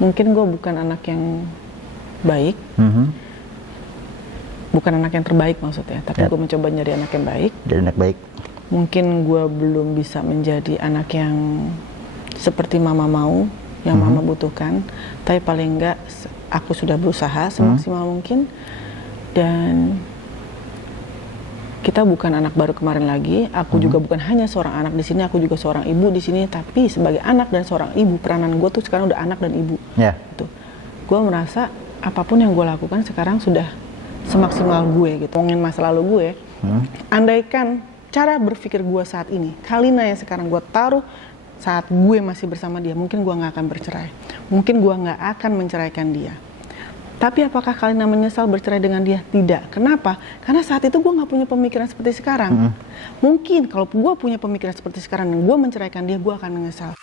Mungkin gue bukan anak yang baik, bukan anak yang terbaik maksudnya, tapi gue mencoba nyari anak yang baik. Jadi anak baik. Mungkin gue belum bisa menjadi anak yang seperti mama mau, yang mama butuhkan, tapi paling enggak aku sudah berusaha semaksimal mungkin. Dan kita bukan anak baru kemarin lagi. Aku juga bukan hanya seorang anak di sini, aku juga seorang ibu di sini. Tapi sebagai anak dan seorang ibu, peranan gue tuh sekarang udah anak dan ibu. Gitu. Gue merasa apapun yang gue lakukan sekarang sudah semaksimal gue gitu. Ngomongin masa lalu gue, andaikan cara berpikir gue saat ini, Kalina yang sekarang gue taruh saat gue masih bersama dia, mungkin gue nggak akan bercerai. Mungkin gue nggak akan menceraikan dia. Tapi apakah Kalina menyesal bercerai dengan dia? Tidak. Kenapa? Karena saat itu gue nggak punya pemikiran seperti sekarang. Mungkin kalau gue punya pemikiran seperti sekarang dan gue menceraikan dia, gue akan menyesal.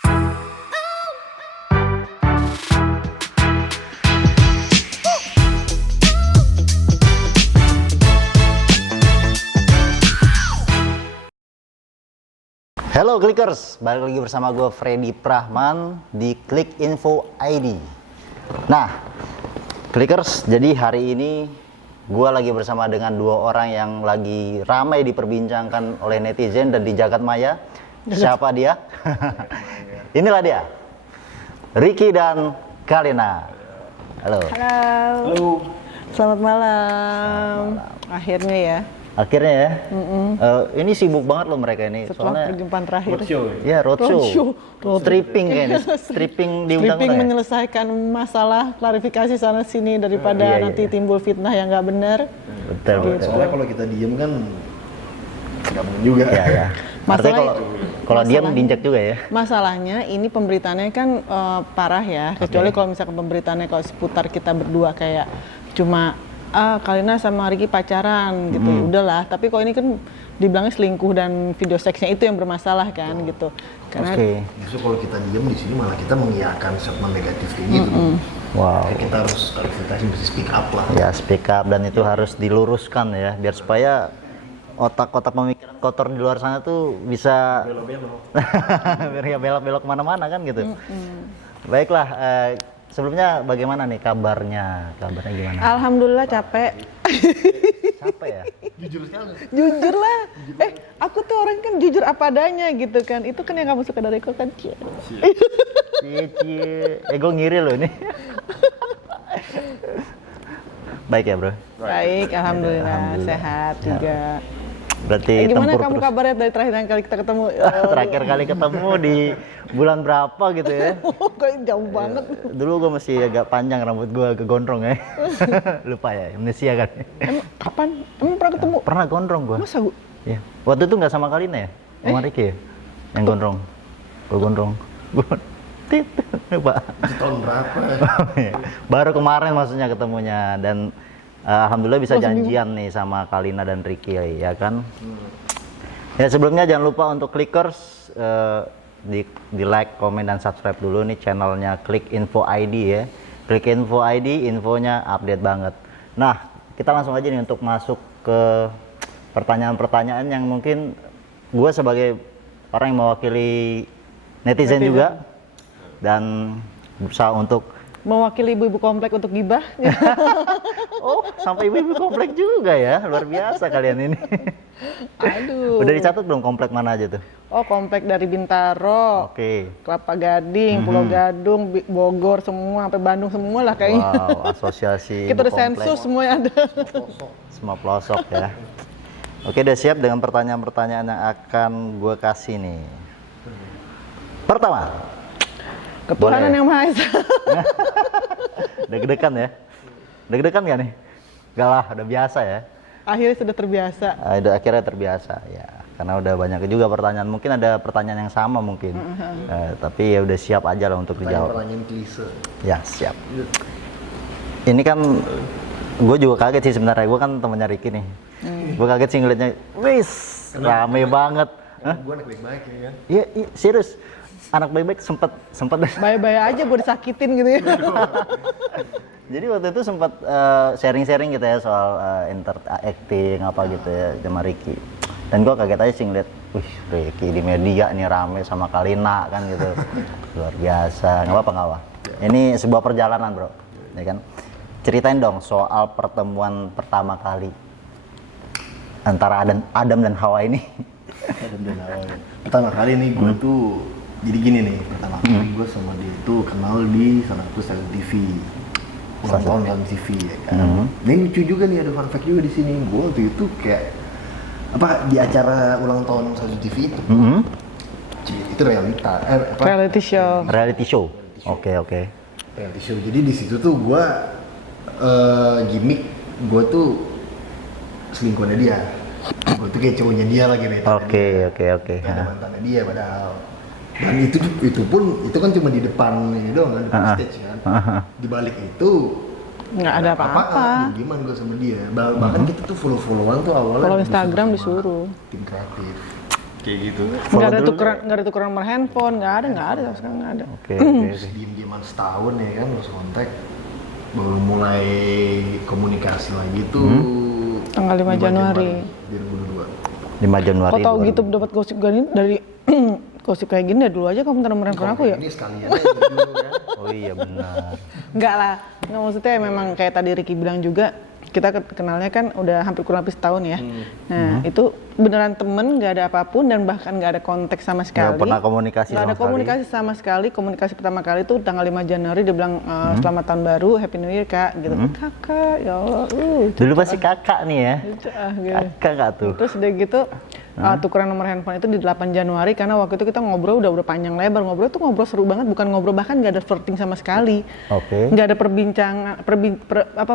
Halo Clickers, balik lagi bersama gue Freddy Prahman di Klik Info ID. Nah, Clickers, jadi hari ini gue lagi bersama dengan dua orang yang lagi ramai diperbincangkan oleh netizen dan di jagat maya. Siapa dia? Inilah dia, Ricky dan Kalina. Halo. Halo. Selamat malam. Akhirnya ya. Akhirnya ya, ini sibuk banget loh mereka ini. Setelah perjumpaan terakhir. Ya, roadshow. Stripping kayaknya, stripping diundang-undang. Stripping menyelesaikan masalah, klarifikasi sana sini daripada nanti timbul fitnah yang nggak benar. Betul. Soalnya kalau kita diem kan nggak mungkin juga. Iya. Artinya kalau diam diinjak juga ya. Masalahnya ini pemberitaannya kan parah ya. Kecuali kalau misalkan pemberitaannya kalau seputar kita berdua kayak cuma Kalina sama Ricky pacaran gitu, udahlah. Tapi kalau ini kan dibilangnya selingkuh dan video seksnya itu yang bermasalah kan gitu. Karena justru kalau kita diem di sini malah kita mengiyakan statement negatif kayak gitu. Wow. Kayak kita harus klarifikasi, mesti speak up lah. Ya, speak up, dan itu harus diluruskan ya, biar supaya otak-otak pemikiran kotor di luar sana tuh bisa biar ya belok-belok kemana-mana kan gitu. Baiklah. Sebelumnya bagaimana nih kabarnya? Kabarnya gimana? Alhamdulillah capek. Capek ya? Jujur sekali. Jujur lah. Aku tuh orang kan jujur apa adanya gitu kan. Itu kan yang kamu suka dari aku kan. Cie. Gue ngiri loh ini. Baik ya bro? Baik, alhamdulillah. Sehat juga. Berarti gimana kamu terus. Kabarnya dari terakhir kali kita ketemu? Terakhir kali ketemu di bulan berapa gitu ya? Kok jauh banget. Dulu gue masih agak panjang rambut gue, agak gondrong ya. Lupa ya, amnesia kan. Kapan? Emang pernah ketemu? Pernah gondrong gue. Masa gue? Iya. Waktu itu nggak sama Kalina ya? Sama Ricky ya? Yang gondrong. Gue gondrong. Lupa. Tahun berapa? Baru kemarin maksudnya ketemunya, dan alhamdulillah bisa janjian nih sama Kalina dan Ricky ya kan. Ya sebelumnya jangan lupa untuk Clickers di like, komen, dan subscribe dulu nih channelnya Klik Info ID ya. Klik Info ID, infonya update banget. Nah, kita langsung aja nih untuk masuk ke pertanyaan-pertanyaan yang mungkin gue sebagai orang yang mewakili netizen juga dan berusaha untuk mewakili ibu-ibu komplek untuk gibah. Oh, sampai ibu-ibu komplek juga ya, luar biasa kalian ini. Aduh. Udah dicatat belum komplek mana aja tuh? Oh, komplek dari Bintaro, Kelapa Gading, Pulau Gadung, Bogor, semua sampai Bandung semua lah kayaknya. Wow, asosiasi. Kita udah sensus semuanya ada. Semua pelosok ya. Oke, udah siap dengan pertanyaan-pertanyaan yang akan gue kasih nih. Pertama, Ketuhanan yang Maha Esa. Deg-degan ya? Deg-degan gak nih? Gak lah, udah biasa ya. Akhirnya sudah terbiasa. Udah akhirnya terbiasa ya. Karena udah banyak juga pertanyaan. Mungkin ada pertanyaan yang sama mungkin. Tapi ya udah siap aja lah untuk dijawab. Pertanyaan klise. Ya, siap. Ini kan gue juga kaget sih sebenarnya. Gue kan temennya Ricky nih. Gue kaget sih ngeliatnya. Wis, rame banget. Gue anak baik-baik ya kan? Iya, serius. Anak baik-baik sempet Baik-baik aja gue disakitin gitu ya. Jadi waktu itu sempat sharing-sharing gitu ya soal acting apa gitu ya sama Ricky. Dan gue kaget aja sih ngeliat, wih Ricky di media nih rame sama Kalina kan gitu. Luar biasa, nggak apa-apa. Ini sebuah perjalanan bro, ya kan? Ceritain dong soal pertemuan pertama kali antara Adam dan Hawa ini. Adam dan Hawa. Pertama kali nih gue tuh jadi gini nih, pertama kali gue sama dia itu kenal di salah satu stasiun TV. Ulang tahun dalam TV ya kan. Ini lucu juga nih, ada fun fact juga di sini. Gue waktu itu kayak di acara ulang tahun stasiun TV itu. Itu reality show. Reality show. Oke. Reality show. Jadi di situ tuh gue gimmick gue tuh selingkuhannya dia. Gue tuh kayak cowoknya dia lagi nih. Oke. Ada mantannya dia padahal. Dan itu pun kan cuma di depan ini doang kan, depan stage kan. Di balik itu nggak ada apa-apa. Gimana gue sama dia. Bahkan kita tuh follow-followan tuh awalnya. Kalau Instagram disuruh. Tim kreatif. Kayak gitu. Nggak ada tukeran nomor handphone, nggak ada sekarang nggak ada. Oke. Diem-dieman setahun ya kan, terus kontak. Baru mulai komunikasi lagi tuh tanggal 5 Januari 2022. 5 Januari. Kok tahu gitu dapat gosip gini dari gosip kayak gini dulu aja kamu nomor handphone aku ya? Ini sekalian aja dulu kan. Oh iya benar. Enggak lah, nggak maksudnya memang kayak tadi Ricky bilang juga, kita kenalnya kan udah hampir kurang lebih setahun ya. Nah itu beneran temen, nggak ada apapun dan bahkan nggak ada konteks sama sekali. Nggak pernah komunikasi nggak ada komunikasi sama sekali. Komunikasi pertama kali itu tanggal 5 Januari dia bilang selamat tahun baru, Happy New Year kak, gitu. Kakak, ya Allah. Dulu pasti kakak nih ya. Gitu. Kakak tuh. Terus udah gitu tukeran nomor handphone itu di 8 Januari karena waktu itu kita ngobrol udah panjang lebar, ngobrol seru banget, bukan ngobrol, bahkan nggak ada flirting sama sekali. Nggak ada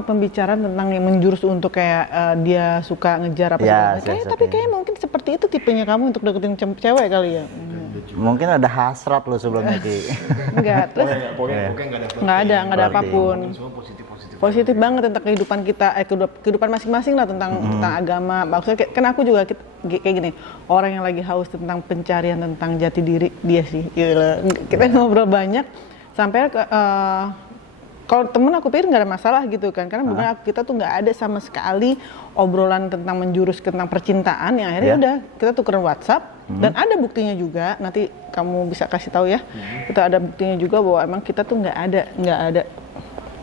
pembicaraan tentang yang menjurus untuk kayak dia suka ngejar apa segala. Tapi kayaknya mungkin seperti itu tipenya kamu untuk deketin cewek kali ya. Mungkin ada hasrat lo sebelumnya Ki. Enggak, terus nggak ada apapun. Positif banget tentang kehidupan kita, kehidupan masing-masing lah, tentang agama. Maksudnya kan aku juga kayak gini, orang yang lagi haus tentang pencarian tentang jati diri dia sih. Gila. Kita ngobrol banyak sampai kalau temen aku pikir nggak ada masalah gitu kan, karena benar kita tuh nggak ada sama sekali obrolan tentang menjurus tentang percintaan. Yang akhirnya udah kita tukeran WhatsApp dan ada buktinya juga, nanti kamu bisa kasih tahu ya. Kita ada buktinya juga bahwa emang kita tuh nggak ada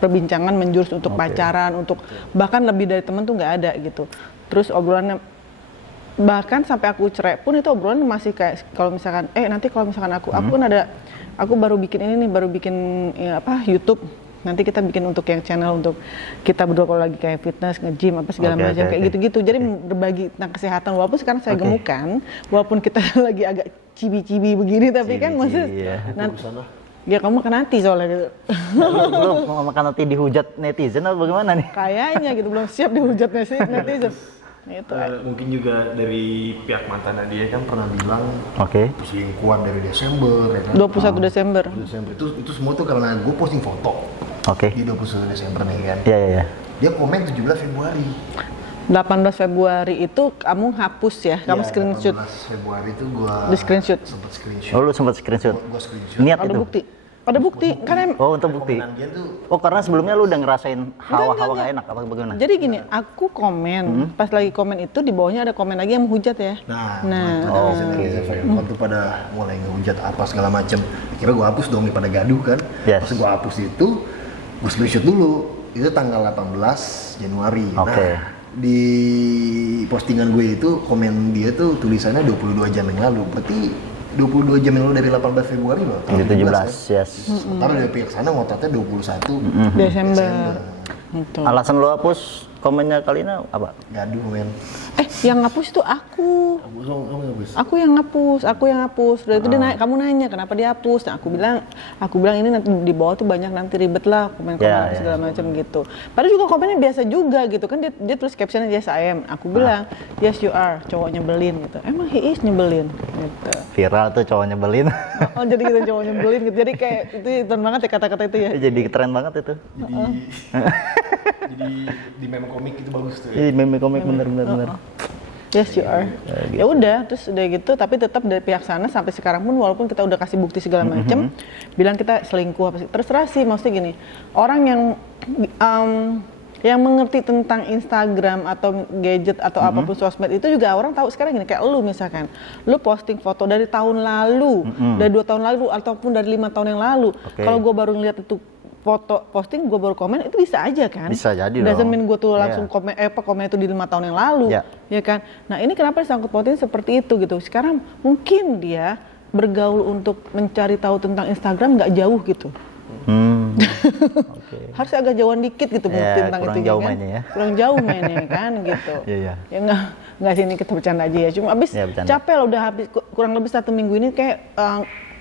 perbincangan menjurus untuk pacaran, untuk bahkan lebih dari temen tuh nggak ada gitu. Terus obrolannya bahkan sampai aku cerai pun itu obrolan masih kayak kalau misalkan nanti kalau misalkan aku kan aku baru bikin ini nih, baru bikin YouTube. Nanti kita bikin untuk yang channel untuk kita berdua kalau lagi kayak fitness, nge-gym apa segala macam kayak gitu-gitu. Jadi berbagi tentang kesehatan, walaupun sekarang saya gemukan, walaupun kita lagi agak cibi-cibi begini, tapi kan maksudnya ya kamu makan hati soalnya gitu. Lu mau makan hati dihujat netizen atau bagaimana nih? Kayaknya gitu, belum siap dihujat netizen. Itu mungkin juga dari pihak mantannya dia kan pernah bilang selingkuhan dari Desember ya kan? 21 Desember. Itu semua tuh karena gue posting foto di 21 Desember nih kan. Iya. Dia komen 17 Februari. 18 Februari itu kamu hapus ya, kamu screenshot. 18 Februari itu gua screenshot. Sempat screenshot. Oh, lu sempat screenshot. Gua screenshot. Niat ada itu. bukti. Ada bukti karena untuk bukti. Oh, karena sebelumnya lu udah ngerasain hawa-hawa gak enak apa bagaimana? Jadi gini, aku komen, pas lagi komen itu di bawahnya ada komen lagi yang menghujat ya. Waktu pada mulai ngehujat apa segala macem. Kira gua hapus dong daripada gaduh kan. Pas gua hapus itu, gua screenshot dulu. Itu tanggal 18 Januari. Di postingan gue itu komen dia tuh tulisannya 22 jam yang lalu, berarti 22 jam yang lalu dari 18 Februari loh, 17 yes. Sementara dari pihak sana ngototnya 21 Desember. Alasan lo hapus komennya Kalina apa? Gaduh men. Yang ngapus itu aku. Aku yang hapus. Udah itu dia nanya, kamu nanya kenapa dia hapus. Nah, aku bilang ini nanti di bawah tuh banyak nanti ribet lah komen-komen segala macam gitu. Padahal juga komennya biasa juga gitu kan, dia tulis captionnya yes I am. Aku bilang yes you are, cowok nyebelin gitu. Emang he is nyebelin gitu. Viral tuh cowok nyebelin. Oh jadi gitu cowok nyebelin gitu. Jadi kayak itu hitam banget ya kata-kata itu ya. Jadi tren banget itu. Jadi di meme komik itu bagus tuh. Iya, meme komik bener. Yes you are. Ya udah, terus udah gitu, tapi tetap dari pihak sana sampai sekarang pun walaupun kita udah kasih bukti segala macam, bilang kita selingkuh apa sih? Terserah sih, maksudnya gini, orang yang yang mengerti tentang Instagram atau gadget atau apapun sosmed itu juga orang tahu sekarang gini, kayak lu misalkan, lu posting foto dari tahun lalu, dari 2 tahun lalu ataupun dari 5 tahun yang lalu. Kalau gue baru ngeliat itu foto posting, gue baru komen, itu bisa aja kan? Bisa jadi dong. Doesn't mean gue tuh langsung komen itu di 5 tahun yang lalu, ya kan? Nah ini kenapa disangkut pautin seperti itu gitu? Sekarang mungkin dia bergaul untuk mencari tahu tentang Instagram nggak jauh gitu. Harus agak jauhan dikit gitu tentang itu jauh kan? mainnya ya. Kurang jauh mainnya kan gitu. Ya nggak sini kita bercanda aja ya. Cuma abis capek lah, udah habis kurang lebih 1 minggu ini kayak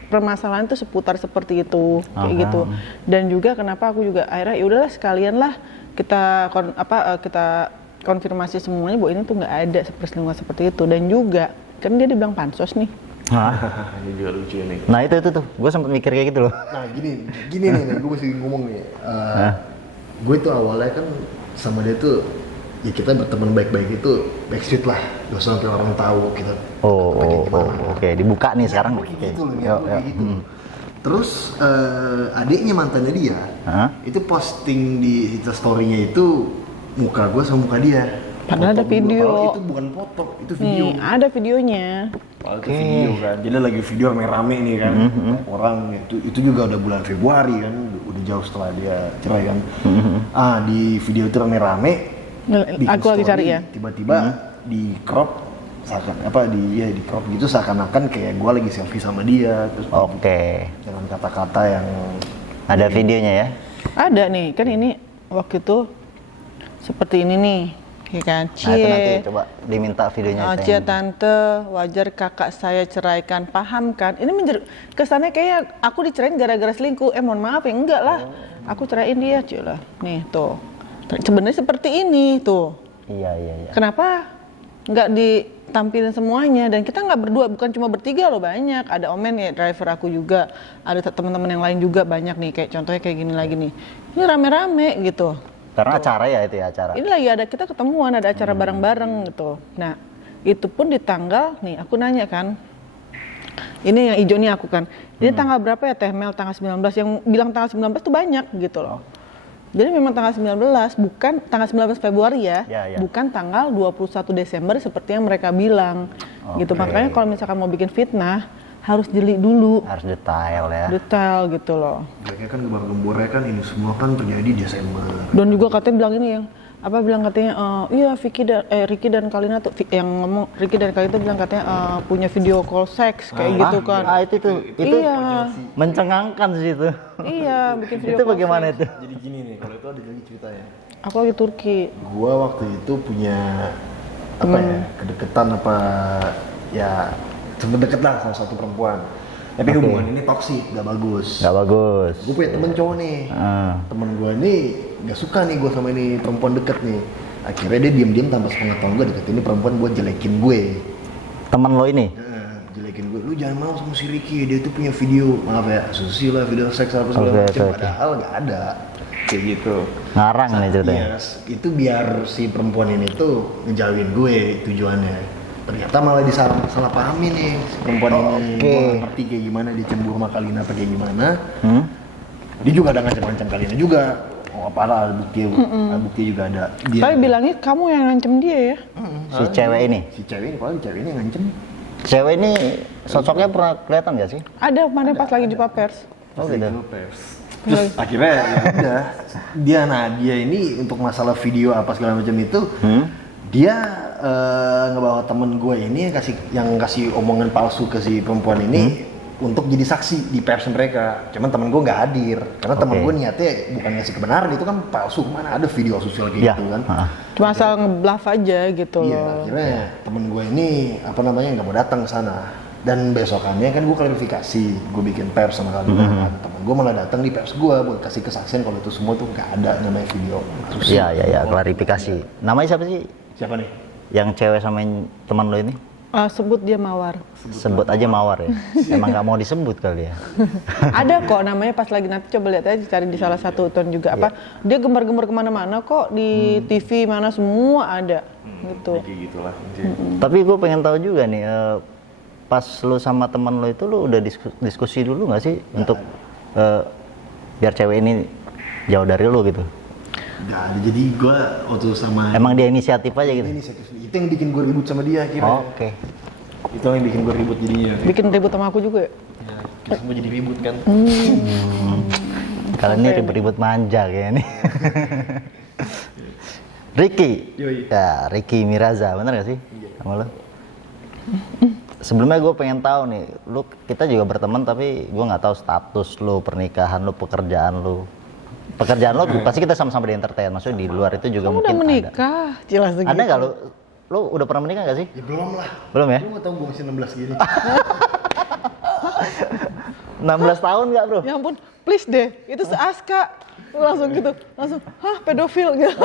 permasalahan itu seputar seperti itu kayak gitu. Dan juga kenapa aku juga akhirnya ya udahlah sekalian lah kita konfirmasi semuanya bahwa ini tuh nggak ada perselingkuhan seperti itu. Dan juga kan dia dibilang pansos nih. Ini juga lucu nih. Nah itu tuh, gue sempet mikir kayak gitu loh. Nah gini nih, gue mesti ngomong nih. Gue tuh awalnya kan sama dia tuh, ya kita berteman baik-baik itu backstreet lah, gak usah sampai orang tahu kita. Oke, dibuka nih sekarang. Gitu loh, gitu. Terus adiknya mantannya dia, itu posting di Instastory-nya itu muka gue sama muka dia. Padahal ada video. Itu bukan foto, itu video. Nih, ada videonya. Itu video kan, jadi lagi video rame-rame nih kan, orang itu juga udah bulan Februari kan, udah jauh setelah dia cerai kan. Di video itu rame-rame, aku lagi cari ya. Tiba-tiba di crop, di crop gitu seakan-akan kayak gue lagi selfie sama dia, terus dengan kata-kata yang ada videonya ya? Ada nih, kan ini waktu itu seperti ini nih. Ya kan, Nah itu nanti coba diminta videonya. Cie tante, wajar kakak saya ceraikan, paham kan? Ini kesannya kayak aku dicerain gara-gara selingkuh. Mohon maaf ya, enggak lah. Aku ceraiin dia, Cie lah. Nih tuh, sebenarnya seperti ini tuh. Iya. Kenapa nggak ditampilin semuanya? Dan kita nggak berdua, bukan cuma bertiga loh, banyak. Ada Omen ya, driver aku juga. Ada teman-teman yang lain juga banyak nih. Kayak contohnya kayak gini lagi nih. Ini rame-rame gitu. Karena acara ya itu ya acara. Ini lagi ada kita ketemuan, ada acara bareng-bareng gitu. Nah, itu pun di tanggal nih aku nanya kan. Ini yang hijau nih aku kan. Ini tanggal berapa ya Teh Mel? Tanggal 19. Yang bilang tanggal 19 tuh banyak gitu loh. Jadi memang tanggal 19, bukan tanggal 19 Februari ya. Bukan tanggal 21 Desember seperti yang mereka bilang. Gitu. Makanya kalau misalkan mau bikin fitnah harus jeli dulu. Harus detail ya. Detail gitu loh. Mereka kan gembar-gembornya kan ini semua kan terjadi di Desember. Dan juga katanya bilang ini yang bilang katanya iya Ricky dan Kalina tuh yang ngomong Ricky dan Kalina tuh bilang katanya punya video call seks kayak gitu kan. Itu iya. Mencengangkan sih itu. Iya, bikin video itu call bagaimana seks. itu? Jadi gini nih, kalau itu ada lagi ceritanya. Aku lagi Turki. Gua waktu itu punya kedekatan sempet deket lah sama satu perempuan. Tapi hubungan ini toksik, gak bagus. Gue punya temen cowok nih. Temen gue nih gak suka nih gue sama ini perempuan deket nih. Akhirnya dia diem-diem tanpa sepengetahuan gue deket ini perempuan buat jelekin gue. Temen lo ini? Jelekin gue, lu jangan mau sama si Ricky, dia tuh punya video, maaf ya, asusila, video seks apa segala macam. Padahal gak ada. Kayak gitu. Ngarang nih ceritanya. Iya, itu biar si perempuan ini tuh ngejauhin gue tujuannya. Ternyata malah salah pahami nih si perempuan ini. Gue gak ngerti kayak gimana, dia cemburu sama Kalina apa kayak gimana. Dia juga ada ngancam-ngancam Kalina juga. Parah, bukti juga ada. Tapi bilangnya kamu yang ngancem dia ya? Si cewek ini? Si cewek ini, paling cewek ini ngancem. Cewek ini sosoknya pernah kelihatan gak sih? Ada, kemarin pas lagi di Papers. Gitu. Terus akhirnya ya udah, dia ini untuk masalah video apa segala macam itu, dia ngebawa temen gue ini yang kasih omongan palsu ke si perempuan ini untuk jadi saksi di pers mereka. Cuman temen gue nggak hadir karena temen gue niatnya bukan ngasih kebenaran, itu kan palsu. Mana ada video sosial kayak gitu kan? Cuma asal ngebluff aja gitu loh. Iya, akhirnya temen gue ini nggak mau datang ke sana. Dan besokannya kan gue klarifikasi, gue bikin pers sama kalian. Temen gue malah datang di pers gue buat kasih kesaksian kalau itu semua tuh nggak ada namanya video. Iya, klarifikasi. Namanya siapa sih? Siapa nih? Yang cewek sama teman lo ini? Sebut dia Mawar. Sebut aja Mawar ya? Emang nggak mau disebut kali ya? Ada kok namanya, pas lagi nanti coba lihat aja, cari di salah satu ton juga dia gembar-gembar kemana-mana kok, di TV mana semua ada gitu. Kayak gitulah. Tapi gue pengen tahu juga nih, pas lo sama teman lo itu lo udah diskusi dulu nggak sih untuk biar cewek ini jauh dari lo gitu? Nggak ada, jadi gue waktu sama Emang dia inisiatif aja gitu? itu yang bikin gue ribut sama dia akhirnya. Oke. Itu yang bikin gue ribut jadinya. Bikin ribut sama aku juga ya? Ya, kita semua jadi ribut kan. Kalian ini ribut-ribut manja kayak nih. Ricky. Yoi. Ya, Ricky Miraza, bener gak sih? Sama lo? Sebelumnya gue pengen tahu nih, lu kita juga berteman tapi gue nggak tahu status lu, pernikahan lu, pekerjaan lu. Pekerjaan lu pasti kita sama-sama di entertain, maksudnya di luar itu juga Kamu mungkin udah menikah, jelas segitu. Ada nggak lu udah pernah menikah nggak sih? Ya belum lah. Belum ya? Lu nggak tahu gue masih 16 gini. 16 tahun nggak bro? Ya ampun, please deh, itu seaska. Lu langsung gitu, langsung, pedofil gitu.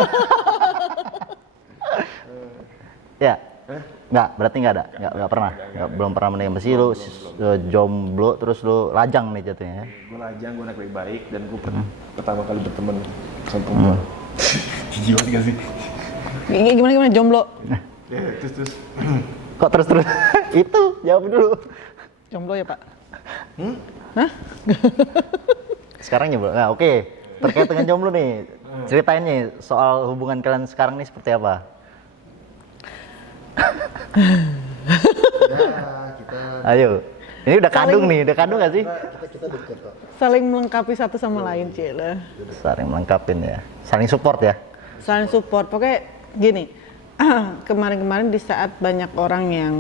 Ya? Nggak, berarti nggak ada? Nggak pernah? Belum pernah menikah, mesti lu jomblo terus lu lajang nih jatuhnya ya? Gue lajang, gue anak baik dan gue pertama kali berteman sama perempuan. Jiwa gak sih? Gimana jomblo? Ya, terus. Kok terus? Itu, jawab dulu. Jomblo ya Pak? Hah? Sekarang jomblo? Nah oke, terkait dengan jomblo nih, ceritain nih soal hubungan kalian sekarang nih seperti apa? Ayo, ini udah kandung nih, udah kandung gak sih? Kita deket kok. Saling melengkapi satu sama lain, Cila. Saling melengkapin ya, saling support ya? Saling support, pokoknya gini, kemarin-kemarin di saat banyak orang yang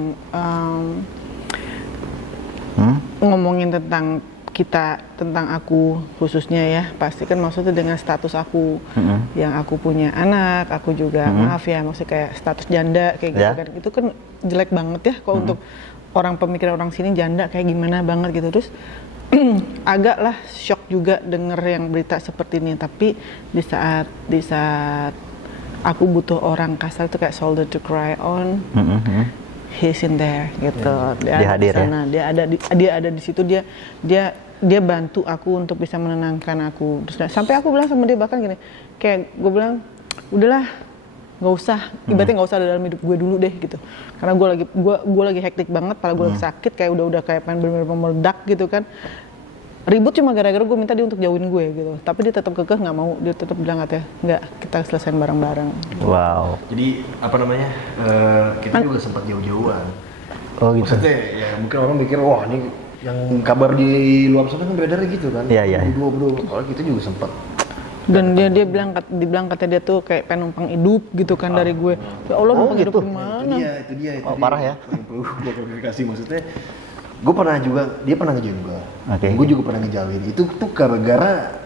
ngomongin tentang kita, tentang aku khususnya ya, pasti kan maksudnya dengan status aku yang aku punya anak, aku juga maaf ya, maksudnya kayak status janda kayak gitu kan, itu kan jelek banget ya kalau untuk orang pemikiran orang sini janda kayak gimana banget gitu. Terus agak lah shock juga denger yang berita seperti ini, tapi di saat aku butuh orang kasar itu kayak shoulder to cry on, he's in there gitu. Dia hadir di sana, ya? dia ada di situ, dia bantu aku untuk bisa menenangkan aku. Terus sampai aku bilang sama dia bahkan gini, kayak gue bilang udahlah nggak usah, ibaratnya nggak usah ada dalam hidup gue dulu deh gitu, karena gue lagi hektik banget, pala gue lagi sakit, kayak udah kayak pengen bener-bener meledak gitu kan. Ribut cuma gara-gara gue minta dia untuk jauhin gue gitu, tapi dia tetap kekeh nggak mau, dia tetap bilang katanya nggak, kita selesaiin bareng-bareng. Wow. Jadi apa namanya, kita juga sempat jauh-jauhan. Oh gitu. Maksudnya ya mungkin orang mikir wah ini yang kabar di luar sana kan beredar gitu kan. Iya. Bro, kalau kita juga sempat. Dan dia dibilang katanya dia tuh kayak penumpang hidup gitu kan dari gue. Ya Allah, numpang hidup di mana? Itu dia. Oh, parah ya. Perlu gue klarifikasi, maksudnya gue pernah juga, dia pernah ngejauhin gue. Gue juga pernah ngejauhin. Itu tuh gara-gara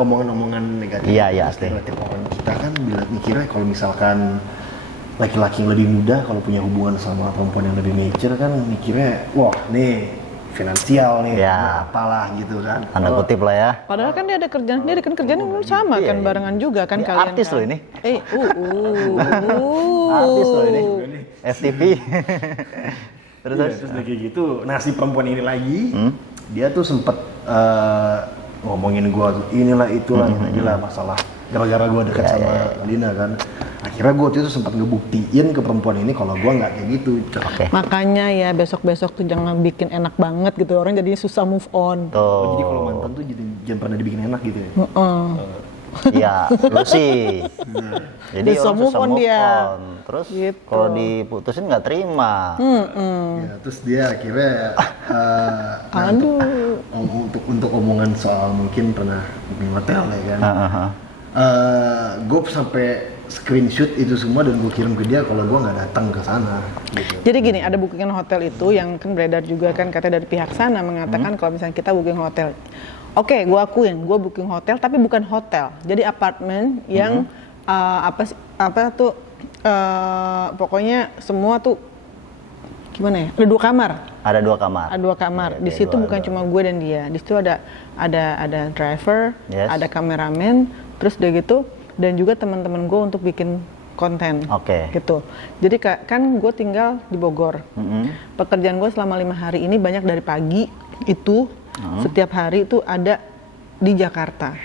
omongan-omongan negatif. Iya, asli. Orang kita kan mikirnya kalau misalkan laki-laki yang lebih muda kalau punya hubungan sama perempuan yang lebih mature kan mikirnya wah nih finansial nih, apalah gitu kan. Tanda kutip lah ya. Padahal kan dia ada kerjaan yang sama kan, barangan juga kan kalian. Artis kan. loh ini. Artis loh ini. FTV. terus kayak gitu. Nah si perempuan ini lagi, dia tuh sempet ngomongin gua inilah itulah inilah masalah. Gara-gara gua dekat sama Lina kan. Akhirnya gue tuh sempat ngebuktiin ke perempuan ini kalau gue nggak kayak gitu. Makanya ya besok-besok tuh jangan bikin enak banget gitu, orang jadinya susah move on. Jadi kalau mantan tuh jangan pernah dibikin enak gitu ya. Iya, lu sih. Jadi susah move on dia. Terus gitu. Kalau diputusin nggak terima. Ya, terus dia akhirnya untuk omongan soal mungkin pernah booking hotel ya kan. Gue sampai screenshot itu semua dan gue kirim ke dia kalau gue nggak datang ke sana. Gitu. Jadi gini, ada booking hotel itu yang kan beredar juga kan, katanya dari pihak sana mengatakan kalau misalnya kita booking hotel. Oke, gue akuin, gue booking hotel tapi bukan hotel. Jadi apartemen yang pokoknya semua tuh gimana ya? Ada 2 kamar. Ada 2 kamar. Ada 2 kamar. Di situ bukan cuma gue dan dia. Di situ ada driver, ada kameramen, terus udah gitu. Dan juga teman-teman gue untuk bikin konten, gitu. Jadi kan gue tinggal di Bogor. Pekerjaan gue selama 5 hari ini banyak dari pagi itu setiap hari itu ada di Jakarta.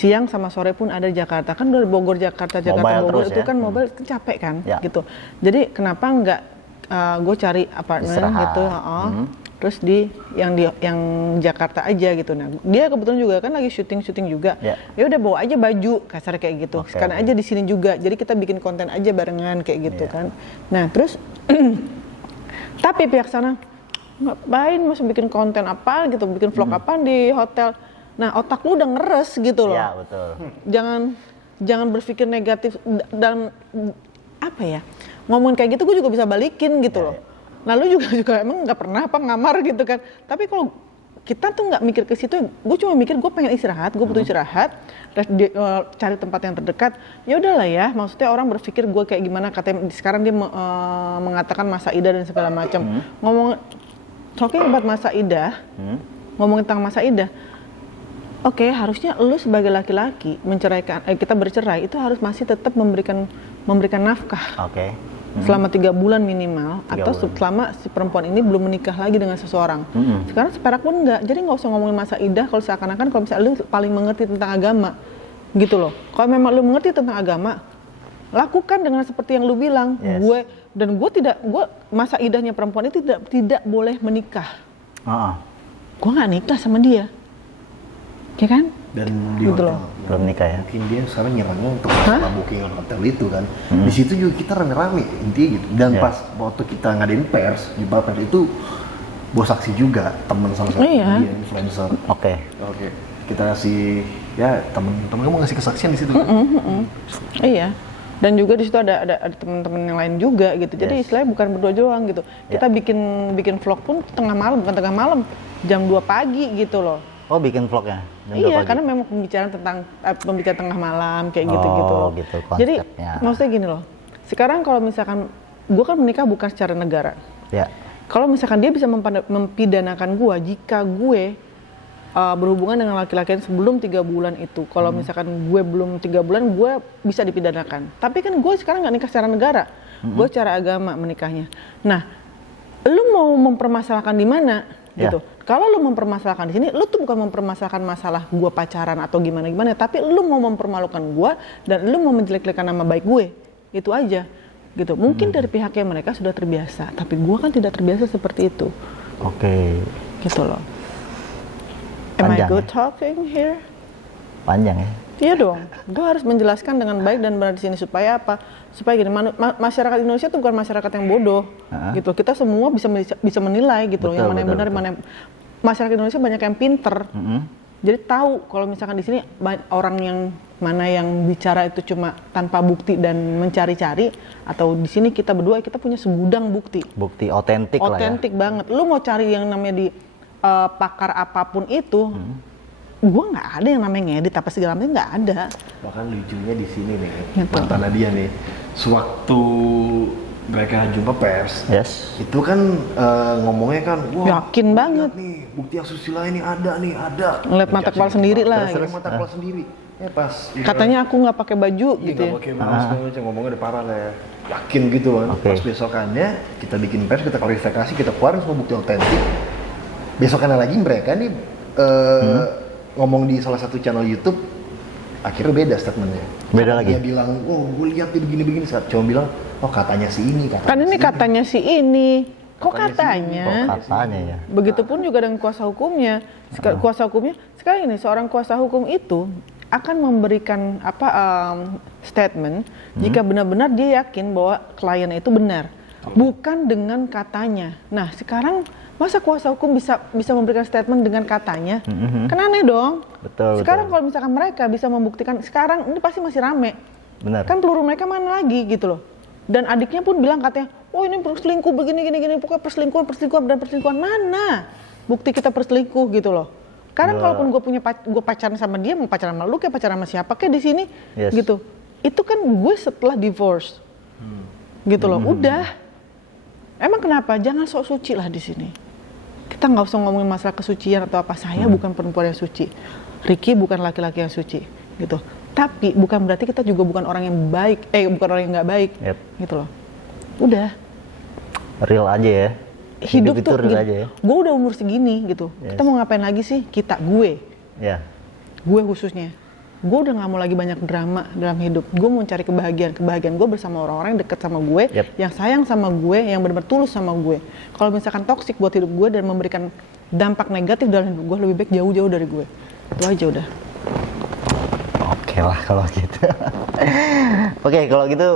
Siang sama sore pun ada di Jakarta. Kan dari Bogor Jakarta Bogor itu kan mobile capek kan, gitu. Jadi kenapa nggak gue cari apartemen gitu, terus di yang Jakarta aja gitu. Nah dia kebetulan juga kan lagi syuting juga. Ya udah bawa aja baju kasar kayak gitu. Sekarang aja di sini juga. Jadi kita bikin konten aja barengan kayak gitu kan. Nah terus tapi pihak sana ngapain masih bikin konten apa gitu, bikin vlog apa di hotel. Nah otak lu udah ngeres gitu loh. Iya betul. Jangan berpikir negatif dan apa ya, ngomongin kayak gitu gue juga bisa balikin gitu loh. Nah lu juga emang nggak pernah apa ngamar gitu kan. Tapi kalau kita tuh nggak mikir ke situ, gue cuma mikir gue pengen istirahat, gue butuh istirahat, terus cari tempat yang terdekat. Ya udahlah ya, maksudnya orang berpikir gue kayak gimana, katanya sekarang dia mengatakan masa idah dan segala macam. Talking about masa idah, ngomongin tentang masa idah. Oke, harusnya lu sebagai laki-laki menceraikan, kita bercerai itu harus masih tetap memberikan nafkah. Oke. Selama 3 bulan minimal, atau selama si perempuan ini belum menikah lagi dengan seseorang. Sekarang seperak pun enggak. Jadi nggak usah ngomongin masa idah kalau seakan-akan kalau misalnya lu paling mengerti tentang agama, gitu loh. Kalau memang lu mengerti tentang agama, lakukan dengan seperti yang lu bilang. Gue masa idahnya perempuan itu tidak boleh menikah. Gue nggak nikah sama dia. Ya kan? Dan di gitu hotel belum nikah ya. Mungkin dia sekarang nyerangnya untuk masalah bookingan hotel itu kan. Di situ juga kita rame-rame intinya gitu. Dan pas waktu kita ngadain pers, jumpa pers itu gue saksi juga, temen sama dia influencer. Oke. Kita kasih ya temen-temen kamu ngasih kesaksian di situ kan. Iya. Dan juga di situ ada teman-teman yang lain juga gitu. Jadi istilahnya bukan berdua doang gitu. Kita bikin vlog pun bukan tengah malam, jam 2 pagi gitu loh. Oh bikin vlognya? Iya, karena memang pembicaraan tengah malam kayak gitu-gitu. Gitu konsepnya. Jadi maksudnya gini loh. Sekarang kalau misalkan gue kan menikah bukan secara negara. Kalau misalkan dia bisa mempidanakan gue jika gue berhubungan dengan laki-laki sebelum 3 bulan itu. Kalau misalkan gue belum 3 bulan, gue bisa dipidanakan. Tapi kan gue sekarang nggak nikah secara negara. Gue secara agama menikahnya. Nah, lu mau mempermasalahkan di mana? Gitu. Kalau lu mempermasalahkan di sini, lu tuh bukan mempermasalahkan masalah gue pacaran atau gimana, tapi lu mau mempermalukan gue dan lu mau menjelek-jelekan nama baik gue. Itu aja. Gitu. Mungkin dari pihaknya mereka sudah terbiasa, tapi gue kan tidak terbiasa seperti itu. Gitu loh. Am I good talking here? Panjang ya? Iya dong. Gue harus menjelaskan dengan baik dan benar di sini supaya apa? Supaya gini, masyarakat Indonesia itu bukan masyarakat yang bodoh, gitu. Kita semua bisa menilai gitu, yang mana yang benar, mana yang masyarakat Indonesia banyak yang pinter. Jadi tahu kalau misalkan di sini orang yang mana yang bicara itu cuma tanpa bukti dan mencari-cari, atau di sini kita berdua kita punya segudang bukti. Bukti otentik lah ya. Otentik banget. Lu mau cari yang namanya di pakar apapun itu. Gue nggak ada yang namanya ngedit apa segala macam, nggak ada. Bahkan lucunya di sini nih, mantan Nadia nih, sewaktu mereka jumpa pers, itu kan ngomongnya kan, wah yakin banget nih bukti asusila ini ada. Ngeliat mata kepala sendiri lah. Mata kepala sendiri. Ya pas. Katanya aku nggak pakai baju gitu. Nggak pakai baju segala macam, ngomongnya udah parah lah. Yakin gitu kan. Pas besokannya kita bikin pers, kita klarifikasi, kita keluarin semua bukti otentik. Besokannya lagi mereka nih ngomong di salah satu channel YouTube, akhirnya beda statementnya. Beda lagi? Dia bilang, oh gue lihat dia begini-begini, cuma bilang, oh katanya si ini. Katanya si ini. Kok katanya? Kok katanya ya? Begitupun juga dengan kuasa hukumnya. Kuasa hukumnya, sekarang ini seorang kuasa hukum itu akan memberikan statement jika benar-benar dia yakin bahwa kliennya itu benar. Bukan dengan katanya. Nah sekarang masa kuasa hukum bisa memberikan statement dengan katanya? Kan aneh dong. Sekarang kalau misalkan mereka bisa membuktikan, sekarang ini pasti masih rame. Benar. Kan peluru mereka mana lagi gitu loh. Dan adiknya pun bilang katanya, oh ini perselingkuh begini, pokoknya perselingkuhan mana? Bukti kita perselingkuh gitu loh. Karena kalaupun gue pacaran sama dia, mau pacaran sama lu kayak pacaran sama siapa kayak di sini, gitu. Itu kan gue setelah divorce, gitu loh. Udah. Emang kenapa? Jangan sok suci lah di sini. Kita nggak usah ngomongin masalah kesucian atau apa. Saya bukan perempuan yang suci, Ricky bukan laki-laki yang suci, gitu. Tapi bukan berarti kita juga bukan orang yang baik, bukan orang yang nggak baik, gitu loh. Udah. Real aja ya. Hidup tuh real aja ya. Gue udah umur segini gitu. Kita mau ngapain lagi sih? Gue khususnya. gue udah nggak mau lagi banyak drama dalam hidup. Gue mau cari kebahagiaan gue bersama orang-orang yang deket sama gue, yang sayang sama gue, yang benar-benar tulus sama gue. Kalau misalkan toksik buat hidup gue dan memberikan dampak negatif dalam hidup gue, lebih baik jauh-jauh dari gue. Itu aja udah. Oke lah kalau gitu. Oke, kalau gitu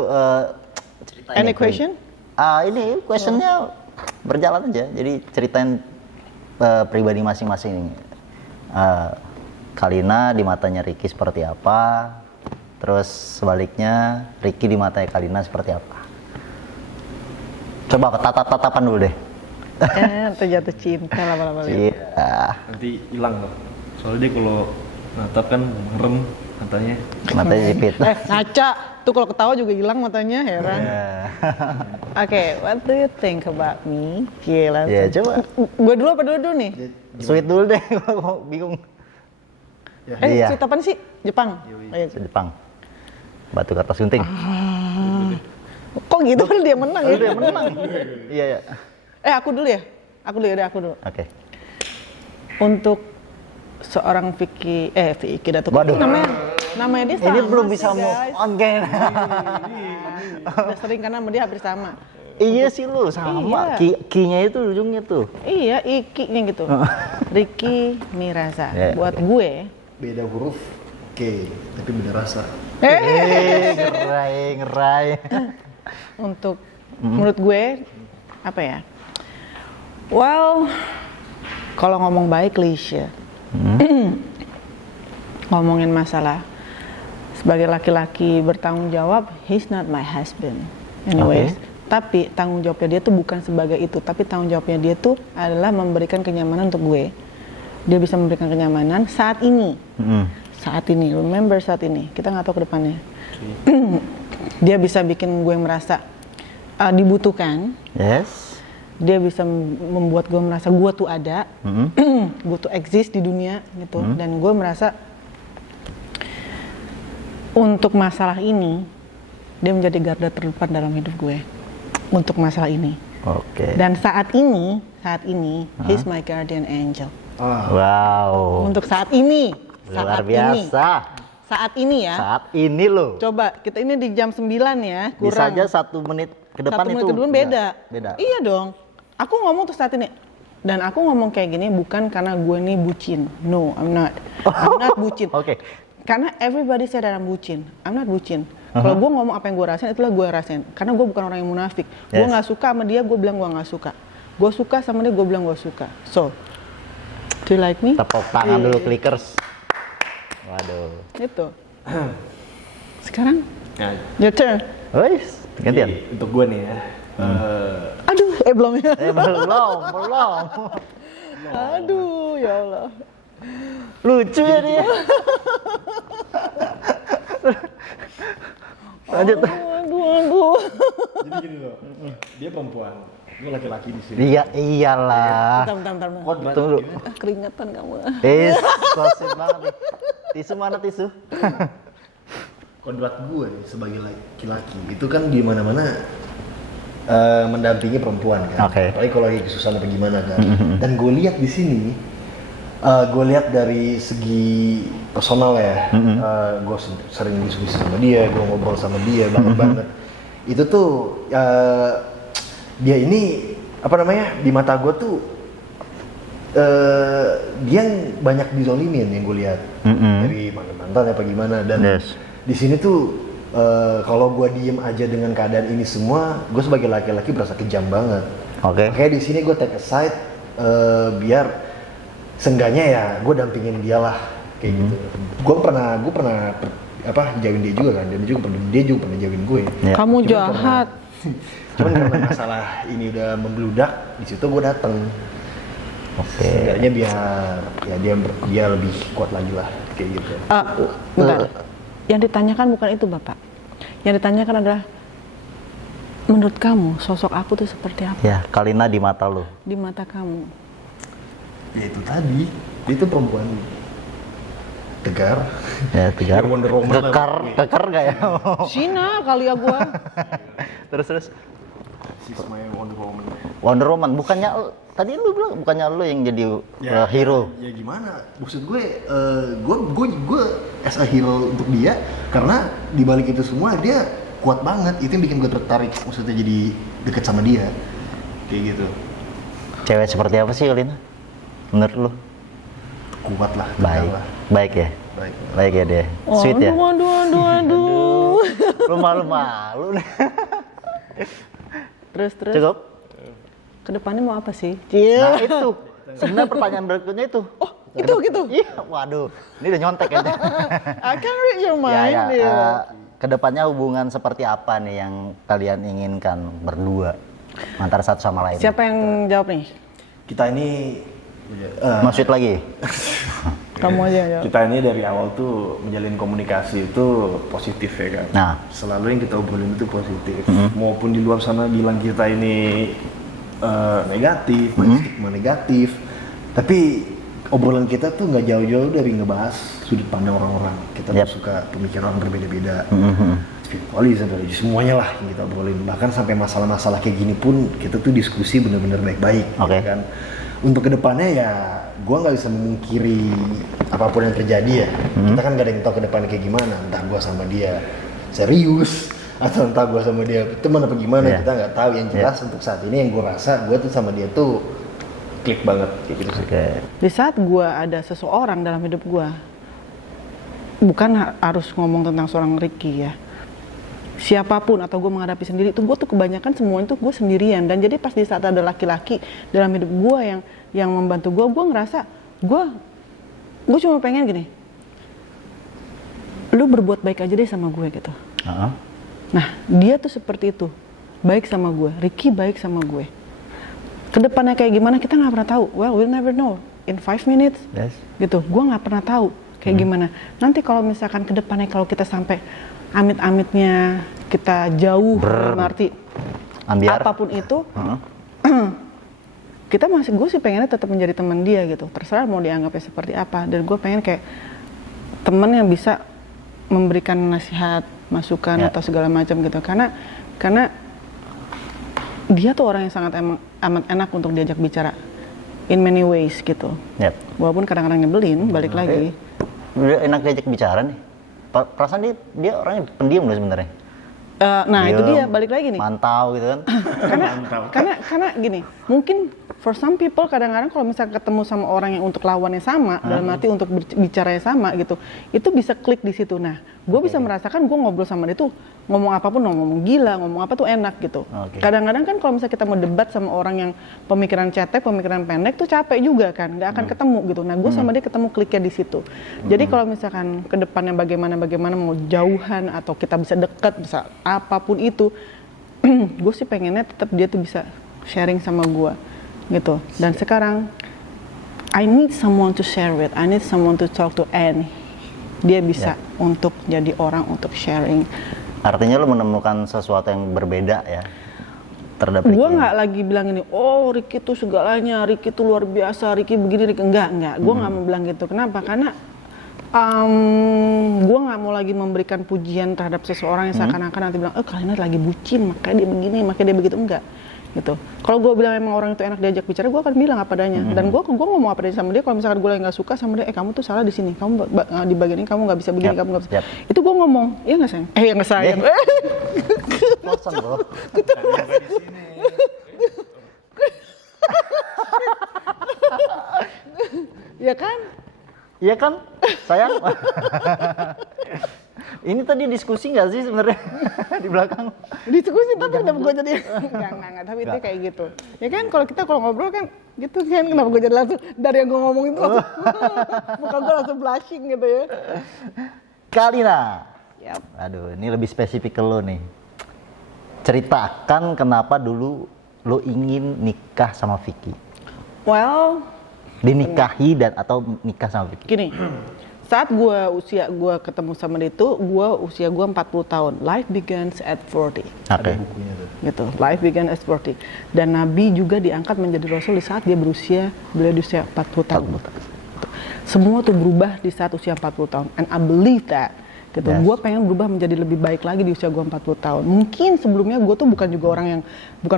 ceritain. Any question? Ini questionnya berjalan aja. Jadi ceritain pribadi masing-masing. Kalina di matanya Ricky seperti apa? Terus sebaliknya Ricky di matanya Kalina seperti apa? Coba tatap-tatapan dulu deh. Terjatuh cinta lama-lama. Iya. Nanti hilang loh. Soalnya dia kalau natap kan merem matanya. Matanya sipit. Ngaca. Tuh kalau ketawa juga hilang matanya, heran. Oke, what do you think about me? Gila. Ya, coba. Gue dulu apa dulu nih? Sweet dulu deh, gua bingung. Iya. Sweet apaan sih? Jepang? Jepang. Batu kertas gunting. Kok gitu? Padahal dia menang ya? Dia menang. Iya, iya. Aku dulu ya? Aku dulu. Oke. Untuk seorang Vicky Datuk. Waduh. Namanya dia sama. Ini belum bisa move guys. on, guys. Udah sering karena sama dia hampir sama. Iya sih lu sama. Iya. Ki-nya itu ujungnya tuh. Iya, Iki-nya gitu. Ricky Mirasa. Yeah. Buat gue, Beda huruf K, tapi beda rasa. Ngerai. untuk menurut gue apa ya? Well, kalau ngomong baik klise. Ngomongin masalah sebagai laki-laki bertanggung jawab, he's not my husband. Anyways, tapi tanggung jawabnya dia tuh bukan sebagai itu, tapi tanggung jawabnya dia tuh adalah memberikan kenyamanan untuk gue. Dia bisa memberikan kenyamanan saat ini. Saat ini, remember saat ini. Kita nggak tahu ke depannya. Dia bisa bikin gue merasa dibutuhkan. Yes. Dia bisa membuat gue merasa gue tuh ada, gue tuh exist di dunia gitu. Dan gue merasa untuk masalah ini dia menjadi garda terdepan dalam hidup gue untuk masalah ini. Oke. Dan saat ini he's my guardian angel. Wow. Untuk saat ini, Luar biasa. Saat ini ya. Saat ini loh. Coba kita ini di jam 9 ya, kurang. Bisa aja 1 menit ke depan 1 menit itu. ke depan beda. Beda. Iya dong. Aku ngomong tuh saat ini. Dan aku ngomong kayak gini bukan karena gue nih bucin. No, I'm not. I'm not bucin. Oke. Karena everybody say that I'm bucin. I'm not bucin. Kalau gue ngomong apa yang gue rasain, itulah gue rasain. Karena gue bukan orang yang munafik. Gue nggak suka sama dia, gue bilang gue nggak suka. Gue suka sama dia, gue bilang gue suka. So, do you like me? Tepuk tangan dulu, clickers. Waduh. Itu. Sekarang, your turn. Wes, gantian. Untuk gue nih ya. Aduh, belum ya. Belum. Aduh, ya Allah. Lucu ya dia. Lanjut. Aduh. Jadi gini loh, dia perempuan, gue laki-laki di sini. Iya, iyalah. Bentar. Tunggu. Keringetan kamu. Sosit banget nih. Tisu mana tisu? Kodrat gue nih sebagai laki-laki itu kan di mana-mana mendampingi perempuan kan. Apalagi kalau lagi kesusahan apa gimana kan. Dan gue lihat di sini, gue lihat dari segi personal ya, gue sering diskusi sama dia, gue ngobrol sama dia banget. Itu tuh dia ini apa namanya di mata gue tuh dia yang banyak dizolimin yang gue lihat dari mantan apa gimana dan di sini tuh kalau gue diem aja dengan keadaan ini semua, gue sebagai laki-laki berasa kejam banget. Kayak di sini gue take aside biar seenggaknya ya gue dampingin dia lah kayak gitu. Gue pernah jauhin dia juga kan, dan dia juga pernah jauhin gue. Kamu jahat. Cuman karena masalah ini udah membludak, di situ gue dateng. Seenggaknya biar ya dia lebih kuat lagi lah kayak gitu. Bentar. Yang ditanyakan bukan itu Bapak. Yang ditanyakan adalah menurut kamu sosok aku tuh seperti apa? Ya, Kalina di mata lo. Di mata kamu. Ya itu tadi, dia itu perempuan tegar. Ya, tegar. Wonder Woman Kekar gak ya? Cina kali ya gua. Terus. She's my Wonder Woman. Wonder Woman, bukannya tadi lu bilang bukannya lu yang jadi hero? Ya gimana? Maksud gue as a hero untuk dia karena di balik itu semua dia kuat banget. Itu yang bikin gue tertarik, maksudnya jadi deket sama dia. Kayak gitu. Cewek seperti apa sih Kalina? Menurut lu? Kuat lah. Baik ya? Baik ya dia. Sweet ya? Aduh. Lu malu-malu nih. Terus. Cukup? Kedepannya mau apa sih? Nah itu, sebenarnya pertanyaan berikutnya itu. Oh, gitu. Iya, waduh, ini udah nyontek kan? I can read your mind. Kedepannya hubungan seperti apa nih yang kalian inginkan berdua antara satu sama lain? Siapa yang jawab nih? Kita ini Maksud lagi? Kamu aja ya. Kita ini dari awal tuh menjalin komunikasi itu positif ya kan. Nah, selalu yang kita obrolin itu positif. Maupun di luar sana bilang kita ini negatif, stigma negatif. Tapi obrolan kita tuh nggak jauh-jauh dari ngebahas sudut pandang orang-orang. Kita tuh suka pemikiran orang berbeda-beda. Spiritualis, semuanya lah yang kita obrolin. Bahkan sampai masalah-masalah kayak gini pun kita tuh diskusi bener-bener baik-baik. Ya kan. Untuk kedepannya ya, gue nggak bisa memungkiri apapun yang terjadi ya. Kita kan gak ada yang tahu kedepannya kayak gimana. Entah gue sama dia serius atau entah gue sama dia teman apa gimana, kita nggak tahu. Yang jelas untuk saat ini yang gue rasa gue tuh sama dia tuh klik banget kayak gitu sih. Di saat gue ada seseorang dalam hidup gue, bukan harus ngomong tentang seorang Ricky ya. Siapapun atau gue menghadapi sendiri itu gue tuh kebanyakan semuanya tuh gue sendirian. Dan jadi pas di saat ada laki-laki dalam hidup gue yang membantu gue ngerasa gue cuma pengen gini, lu berbuat baik aja deh sama gue gitu. Nah dia tuh seperti itu, baik sama gue, Ricky baik sama gue. Kedepannya kayak gimana kita nggak pernah tahu. Well, we'll never know in 5 minutes gitu. Gue nggak pernah tahu kayak gimana. Nanti kalau misalkan kedepannya kalau kita sampai amit-amitnya kita jauh, berarti apapun itu, kita gue sih pengennya tetap menjadi teman dia gitu. Terserah mau dianggapnya seperti apa. Dan gue pengen kayak teman yang bisa memberikan nasihat, masukan atau segala macam gitu. Karena dia tuh orang yang sangat amat enak untuk diajak bicara in many ways gitu. Walaupun kadang-kadang nyebelin, balik lagi. Enak diajak bicara nih. Perasaan dia orangnya pendiam loh sebenarnya. Nah itu dia, balik lagi nih. Mantau gitu kan. karena gini, mungkin for some people kadang-kadang kalau misalnya ketemu sama orang yang untuk lawannya sama, dalam arti untuk bicaranya sama gitu, itu bisa klik di situ. Nah, gue bisa merasakan gue ngobrol sama dia tuh ngomong apapun, ngomong gila, ngomong apa tuh enak gitu. Kadang-kadang kan kalau misalnya kita mau debat sama orang yang pemikiran cetek, pemikiran pendek tuh capek juga kan, nggak akan ketemu gitu. Nah, gue sama dia ketemu kliknya di situ. Jadi kalau misalkan kedepannya bagaimana mau jauhan atau kita bisa dekat, bisa apapun itu, gue sih pengennya tetap dia tuh bisa sharing sama gue gitu. Dan sekarang I need someone to share with, I need someone to talk to, and dia bisa untuk jadi orang untuk sharing. Artinya lo menemukan sesuatu yang berbeda ya terhadap Ricky. Gue nggak lagi bilang ini, oh Ricky tuh segalanya, Ricky tuh luar biasa, Ricky begini, Ricky enggak. Gue nggak mau bilang gitu. Kenapa? Karena gue nggak mau lagi memberikan pujian terhadap seseorang yang seakan-akan nanti bilang, Kalina lagi bucin, makanya dia begini, makanya dia begitu. Enggak gitu. Kalau gue bilang emang orang itu enak diajak bicara, gue akan bilang apa adanya. Dan gue ngomong apa adanya sama dia. Kalau misalkan gue lagi nggak suka sama dia, kamu tuh salah di sini, kamu di bagian ini kamu nggak bisa begini, kamu nggak bisa. Itu gue ngomong, iya nggak sayang? Ya nggak sayang. Bosan bro. Ya kan? Iya kan, sayang. Ini tadi diskusi nggak sih sebenarnya di belakang? Diskusi tapi kenapa gue jadi enggak, tapi itu kayak gitu. Ya kan kalau ngobrol kan gitu kan, kenapa gue jadi langsung dari yang gue ngomongin tuh langsung muka gue langsung blushing gitu ya. Kalina. Aduh, ini lebih spesifik ke lo nih. Ceritakan kenapa dulu lo ingin nikah sama Vicky. Well, dinikahi dan atau nikah sama Vicky. Gini. Saat gue ketemu sama dia itu, usia gue 40 tahun. Life begins at 40. Ada bukunya tuh. Gitu. Life begins at 40. Dan Nabi juga diangkat menjadi Rasul di saat beliau di usia 40 tahun. Semua tuh berubah di saat usia 40 tahun. And I believe that gitu. Gue pengen berubah menjadi lebih baik lagi di usia gue 40 tahun. Mungkin sebelumnya gue tuh bukan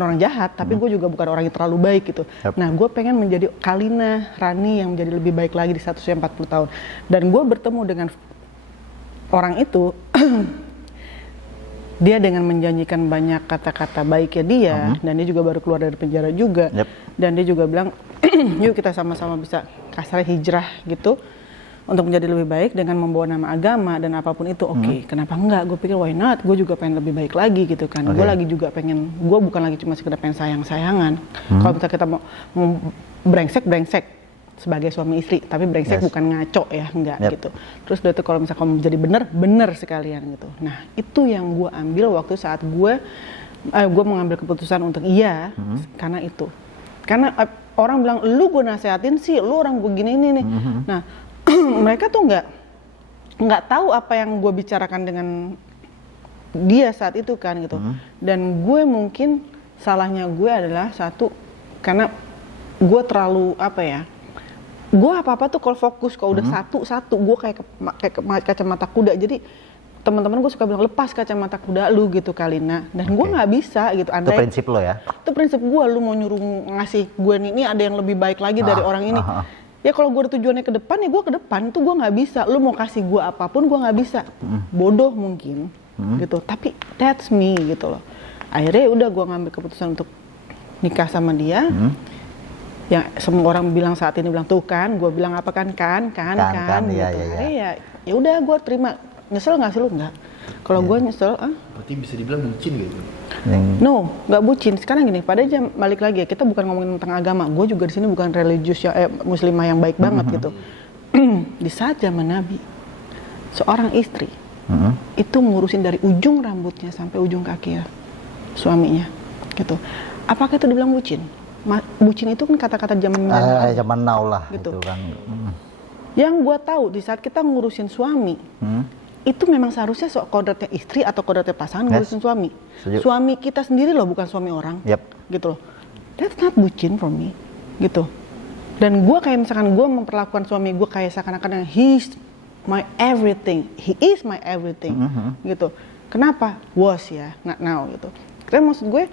orang jahat, tapi gue juga bukan orang yang terlalu baik gitu. Nah, gue pengen menjadi Kalina Rani yang menjadi lebih baik lagi di saat usia 40 tahun. Dan gue bertemu dengan orang itu, dia dengan menjanjikan banyak kata-kata baiknya dia, dan dia juga baru keluar dari penjara juga, dan dia juga bilang, yuk kita sama-sama bisa kasarnya hijrah gitu, untuk menjadi lebih baik dengan membawa nama agama dan apapun itu. Oke, kenapa enggak? Gue pikir why not? Gue juga pengen lebih baik lagi gitu kan. Gue lagi juga pengen, gue bukan lagi cuma sekedar pengen sayang-sayangan. Kalau misalnya kita mau brengsek sebagai suami istri, tapi brengsek bukan ngaco ya, enggak gitu. Terus udah tuh kalau misalnya kamu jadi bener sekalian gitu. Nah, itu yang gue ambil waktu saat gue mengambil keputusan untuk karena itu. Karena orang bilang, lu gue nasehatin sih, lu orang gue gini nih. Nah, mereka tuh nggak tahu apa yang gue bicarakan dengan dia saat itu kan gitu. Dan gue mungkin salahnya gue adalah satu, karena gue terlalu gue apa tuh kalau fokus, kalau udah satu gue kayak kacamata kuda. Jadi teman-teman gue suka bilang, lepas kacamata kuda lu gitu Kalina. Dan gue nggak bisa gitu. Itu prinsip lo ya? Itu prinsip gue. Lu mau nyuruh ngasih gue ini ada yang lebih baik lagi dari orang ini. Ya kalau gue ada tujuannya ke depan, ya gue ke depan. Itu gue nggak bisa. Lu mau kasih gue apapun, gue nggak bisa. Bodoh mungkin, gitu. Tapi that's me gitu loh. Akhirnya udah gue ngambil keputusan untuk nikah sama dia. Yang semua orang bilang saat ini bilang tuh kan, gue bilang apa kan gitu. Ya udah gue terima. Nyesel nggak sih lu? Nggak. Kalau gue nyesel, berarti bisa dibilang bucin gitu? No, nggak bucin. Sekarang gini, pada jam balik lagi ya, kita bukan ngomongin tentang agama. Gue juga di sini bukan religius muslimah yang baik banget gitu. Di saat zaman Nabi, seorang istri itu ngurusin dari ujung rambutnya sampai ujung kaki ya suaminya, gitu. Apakah itu dibilang bucin? Bucin itu kan kata-kata zaman now lah, gitu kan. Yang gue tahu di saat kita ngurusin suami, itu memang seharusnya kodratnya istri atau kodratnya pasangan ngurusin suami. Suami kita sendiri loh, bukan suami orang. Gitu loh. That's not bucin for me. Gitu. Dan gue kayak misalkan gue memperlakukan suami gue kayak seakan-akan he's my everything. He is my everything. Gitu. Kenapa? Was ya, not now gitu. Karena maksud gue,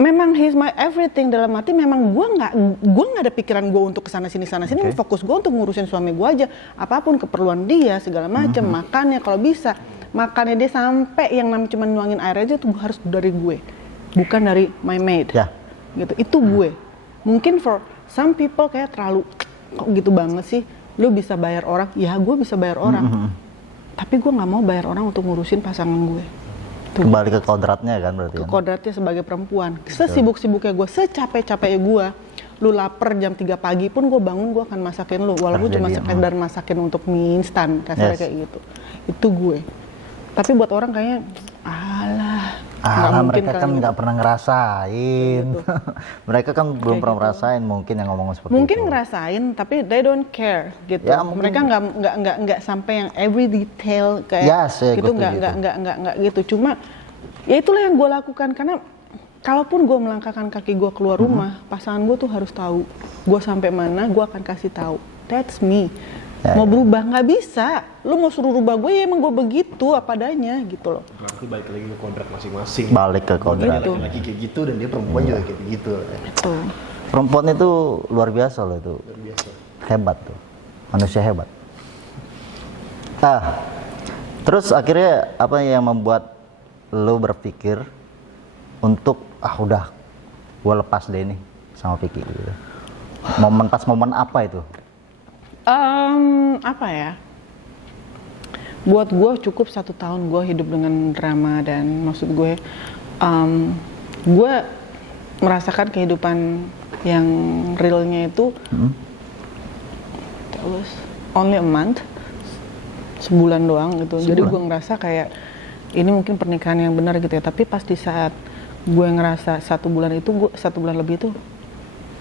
memang he's my everything dalam arti memang gue nggak ada pikiran gue untuk kesana sini fokus gue untuk ngurusin suami gue aja, apapun keperluan dia segala macam, makannya kalau bisa makannya dia sampai yang namanya cuma nuangin air aja tuh harus dari gue, bukan dari my maid, gitu. Itu gue. Mungkin for some people kayak terlalu kok gitu banget sih, lu bisa bayar orang, ya gue bisa bayar orang, tapi gue nggak mau bayar orang untuk ngurusin pasangan gue. Kembali ke kodratnya kan berarti. Ke kodratnya sebagai perempuan. Sesibuk-sibuknya gue, secapek-capeknya gue, lu lapar jam 3 pagi pun gue bangun, gue akan masakin lu. Walaupun cuma sekedar masakin untuk mie instan, kasarnya kayak gitu. Itu gue. Tapi buat orang kayaknya, mereka kan nggak pernah ngerasain. Gitu. Mereka kan belum pernah ngerasain mungkin yang ngomong seperti mungkin itu. Mungkin ngerasain, tapi they don't care gitu. Ya, mereka nggak sampai yang every detail kayak gitu, nggak gitu. Cuma ya itulah yang gue lakukan, karena kalaupun gue melangkahkan kaki gue keluar rumah, pasangan gue tuh harus tahu gue sampai mana, gue akan kasih tahu. That's me. Mau berubah nggak bisa, lu mau suruh rubah gue ya emang gue begitu apa adanya gitu loh. Berarti balik lagi ke kodrat masing-masing. Balik ke kodrat. Gitu. Lagi kayak gitu dan dia perempuan juga kayak gitu. Itu. Perempuan itu luar biasa loh itu. Luar biasa. Hebat tuh, manusia hebat. Terus akhirnya apa yang membuat lu berpikir untuk udah gue lepas deh nih sama Vicky gitu. Momen apa itu? Apa ya? Buat gue cukup 1 tahun gue hidup dengan drama, dan maksud gue, gue merasakan kehidupan yang realnya itu that was only a month, sebulan doang gitu. Jadi gue ngerasa kayak ini mungkin pernikahan yang benar gitu ya. Tapi pas di saat gue ngerasa 1 bulan itu, 1 bulan lebih itu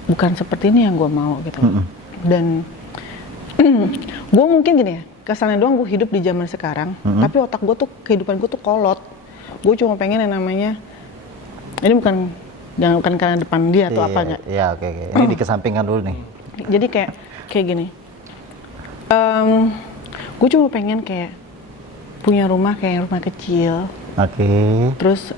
bukan seperti ini yang gue mau gitu. Dan gue mungkin gini ya, kesannya doang gue hidup di zaman sekarang, tapi otak gue tuh, kehidupan gue tuh kolot. Gue cuma pengen yang namanya, ini bukan karena depan dia atau apa enggak. Iya, oke. Ini dikesampingkan dulu nih. Jadi kayak gini, gue cuma pengen kayak punya rumah kayak rumah kecil. Oke. Terus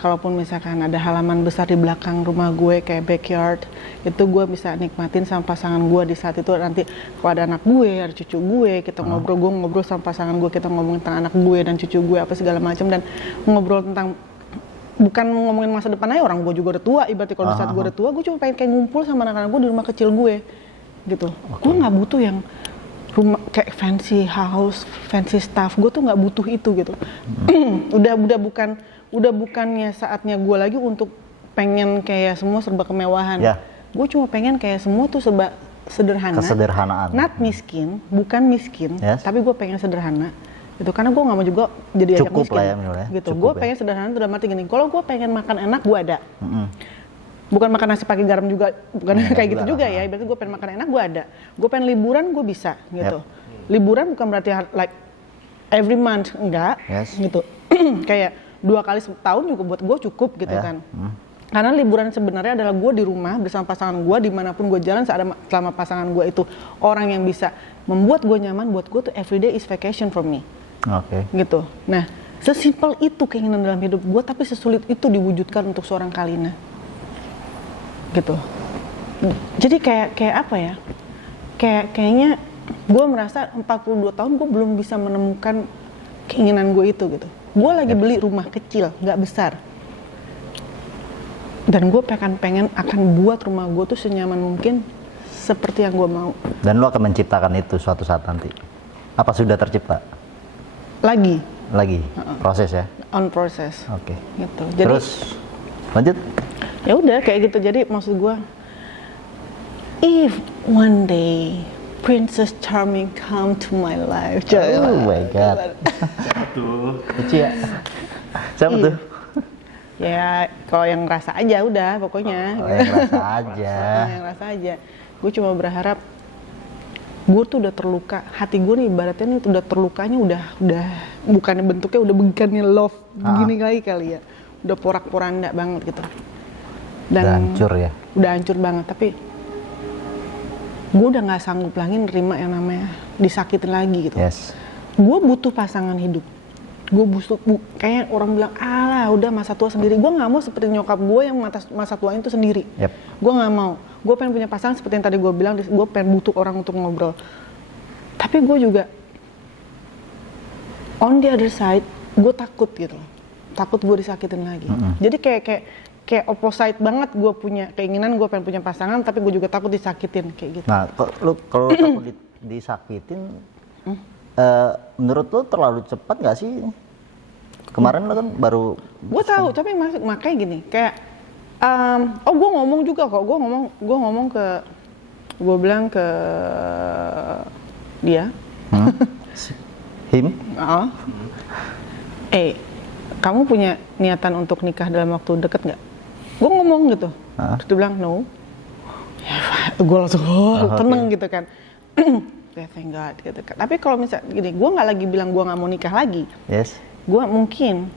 kalaupun misalkan ada halaman besar di belakang rumah gue kayak backyard, itu gue bisa nikmatin sama pasangan gue di saat itu. Nanti kalau ada anak gue, ada cucu gue, kita ngobrol, gue ngobrol sama pasangan gue, kita ngomongin tentang anak gue dan cucu gue apa segala macam, dan ngobrol tentang bukan ngomongin masa depan aja, orang gue juga udah tua. Ibaratnya kalau di saat gue udah tua, gue cuma pengen kayak ngumpul sama anak-anak gue di rumah kecil gue gitu. Gue nggak butuh yang rumah kayak fancy house, fancy stuff. Gue tuh nggak butuh itu gitu. udah bukannya saatnya gue lagi untuk pengen kayak semua serba kemewahan. Gue cuma pengen kayak semua tuh serba sederhana. Kesederhanaan. Not miskin, bukan miskin, tapi gue pengen sederhana. Gitu, karena gue nggak mau juga jadi ajak miskin. Lah ya, gitu. Gue pengen sederhana, udah mati gini. Kalau gue pengen makan enak, gue ada. Bukan makan nasi pakai garam juga, bukan kayak gitu juga ya. Berarti gue pengen makan enak, gue ada. Gue pengen liburan, gue bisa gitu. Liburan bukan berarti like every month, enggak. Gitu. Kayak 2 kali setahun juga buat gue cukup gitu kan. Karena liburan sebenarnya adalah gue di rumah bersama pasangan gue, dimanapun gue jalan selama pasangan gue itu orang yang bisa membuat gue nyaman. Buat gue tuh everyday is vacation for me. Gitu. Nah, sesimpel itu keinginan dalam hidup gue, tapi sesulit itu diwujudkan untuk seorang Kalina. Gitu. Jadi kayak apa ya? Kayaknya gue merasa 42 tahun gue belum bisa menemukan keinginan gue itu gitu. Gue lagi beli rumah kecil, nggak besar. Dan gue pengen akan buat rumah gue tuh senyaman mungkin seperti yang gue mau. Dan lo akan menciptakan itu suatu saat nanti. Apa sudah tercipta? Lagi. Proses ya? On process. Gitu. Jadi, terus lanjut? Ya udah kayak gitu. Jadi maksud gue, if one day Princess Charming come to my life. Oh my god. Siapa tuh? Kecil ya? Siapa tuh? Ya kalau yang ngerasa aja udah pokoknya. Yang ngerasa aja. Yang ngerasa aja. Gue cuma berharap gue tuh udah terluka. Hati gue nih ibaratnya nih udah terlukanya udah bukannya bentuknya udah bukannya love gini kali ya. Udah porak-poranda banget gitu. Dan udah hancur ya? Udah hancur banget, tapi gue udah gak sanggup lagi nerima yang namanya disakitin lagi gitu. Gue butuh pasangan hidup. Gue butuh, kayak orang bilang, alah udah masa tua sendiri. Gue gak mau seperti nyokap gue yang masa tuanya itu sendiri. Gue gak mau. Gue pengen punya pasangan seperti yang tadi gue bilang, gue pengen butuh orang untuk ngobrol. Tapi gue juga, on the other side, gue takut gitu. Takut gue disakitin lagi. Jadi kayak opposite banget, gue punya keinginan gue pengen punya pasangan, tapi gue juga takut disakitin kayak gitu. Nah, kalau takut disakitin, menurut lo terlalu cepat nggak sih? Kemarin lo kan baru. Gue tahu, tapi makanya gini, kayak, gue ngomong juga kok, gue bilang ke dia, him, kamu punya niatan untuk nikah dalam waktu deket nggak? Gue ngomong gitu, terus dia bilang no. Ya, gue langsung tenang gitu kan. Thank God gitu kan. Tapi kalau misalnya gini, gue nggak lagi bilang gue nggak mau nikah lagi. Gue mungkin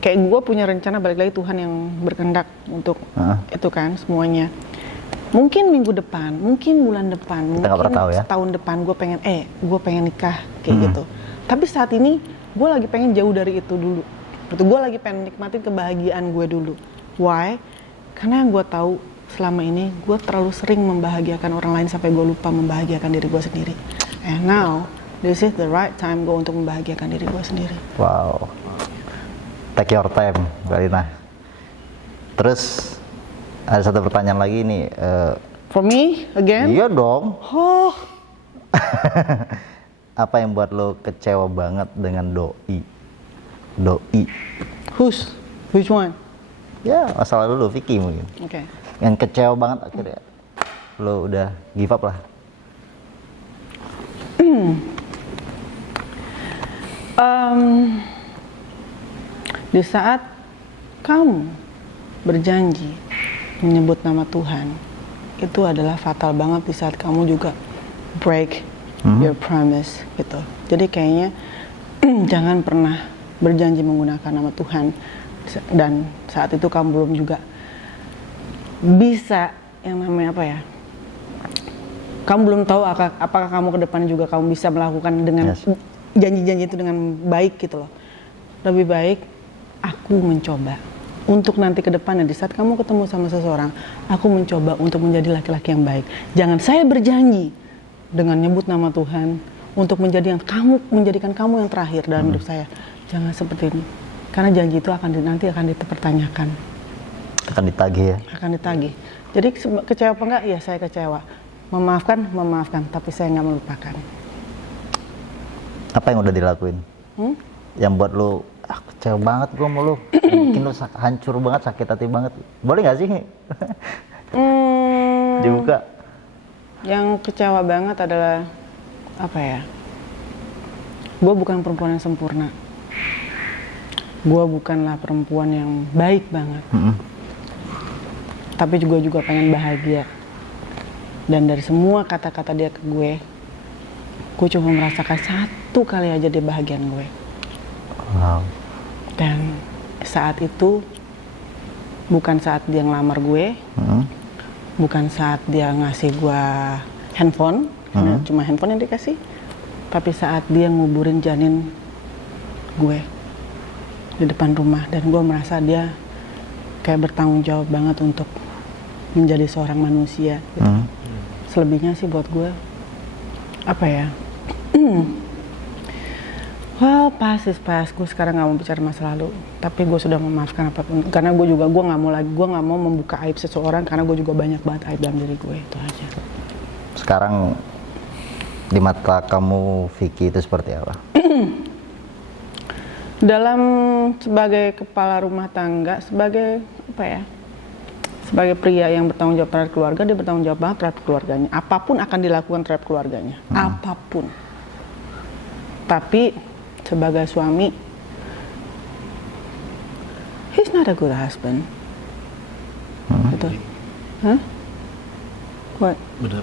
kayak gue punya rencana, balik lagi Tuhan yang berkehendak untuk itu kan semuanya. Mungkin minggu depan, mungkin bulan depan, mungkin setahun depan gue pengen nikah kayak gitu. Tapi saat ini gue lagi pengen jauh dari itu dulu. Gue lagi pengen nikmatin kebahagiaan gue dulu. Why? Karena yang gue tahu selama ini gue terlalu sering membahagiakan orang lain sampai gue lupa membahagiakan diri gue sendiri. And now this is the right time gue untuk membahagiakan diri gue sendiri. Wow. Take your time, Kalina. Terus ada satu pertanyaan lagi nih. For me again? Iya dong. Apa yang buat lo kecewa banget dengan doi? Which one? Ya, masa lalu lo, Vicky mungkin. Yang kecewa banget akhirnya lo udah give up lah. Di saat kamu berjanji menyebut nama Tuhan, itu adalah fatal banget di saat kamu juga break your promise gitu. Jadi kayaknya jangan pernah berjanji menggunakan nama Tuhan dan saat itu kamu belum juga bisa yang namanya apa ya, kamu belum tahu apakah kamu ke depan juga kamu bisa melakukan dengan janji-janji itu dengan baik gitu loh. Lebih baik aku mencoba untuk nanti ke depannya di saat kamu ketemu sama seseorang, aku mencoba untuk menjadi laki-laki yang baik. Jangan saya berjanji dengan nyebut nama Tuhan untuk menjadikan kamu yang terakhir dalam hidup saya. Jangan seperti ini. Karena janji itu nanti akan dipertanyakan. Akan ditagih ya? Akan ditagih. Jadi kecewa apa enggak? Ya saya kecewa. Memaafkan, tapi saya nggak melupakan. Apa yang udah dilakuin? Yang buat lu, kecewa banget gue sama lu. Bikin lu hancur banget, sakit hati banget. Boleh nggak sih? Dibuka. Yang kecewa banget adalah, apa ya? Gue bukan perempuan yang sempurna. Gue bukanlah perempuan yang baik banget. Tapi juga pengen bahagia. Dan dari semua kata-kata dia ke gue cuma merasakan satu kali aja dia bahagian gue. Wow. Dan saat itu bukan saat dia ngelamar gue, bukan saat dia ngasih gue handphone, cuma handphone yang dikasih, tapi saat dia nguburin janin gue di depan rumah. Dan gue merasa dia kayak bertanggung jawab banget untuk menjadi seorang manusia gitu. Selebihnya sih buat gue apa ya, well past is past. Gue sekarang nggak mau bicara masa lalu, tapi gue sudah memaafkan apapun. Karena gue nggak mau membuka aib seseorang, karena gue juga banyak banget aib dalam diri gue. Itu aja. Sekarang di mata kamu Vicky itu seperti apa? Dalam sebagai kepala rumah tangga, sebagai apa ya, sebagai pria yang bertanggung jawab terhadap keluarga, dia bertanggung jawab banget terhadap keluarganya. Apapun akan dilakukan terhadap keluarganya, apapun. Tapi sebagai suami, he's not a good husband. Gitu. Hah? What? Benar.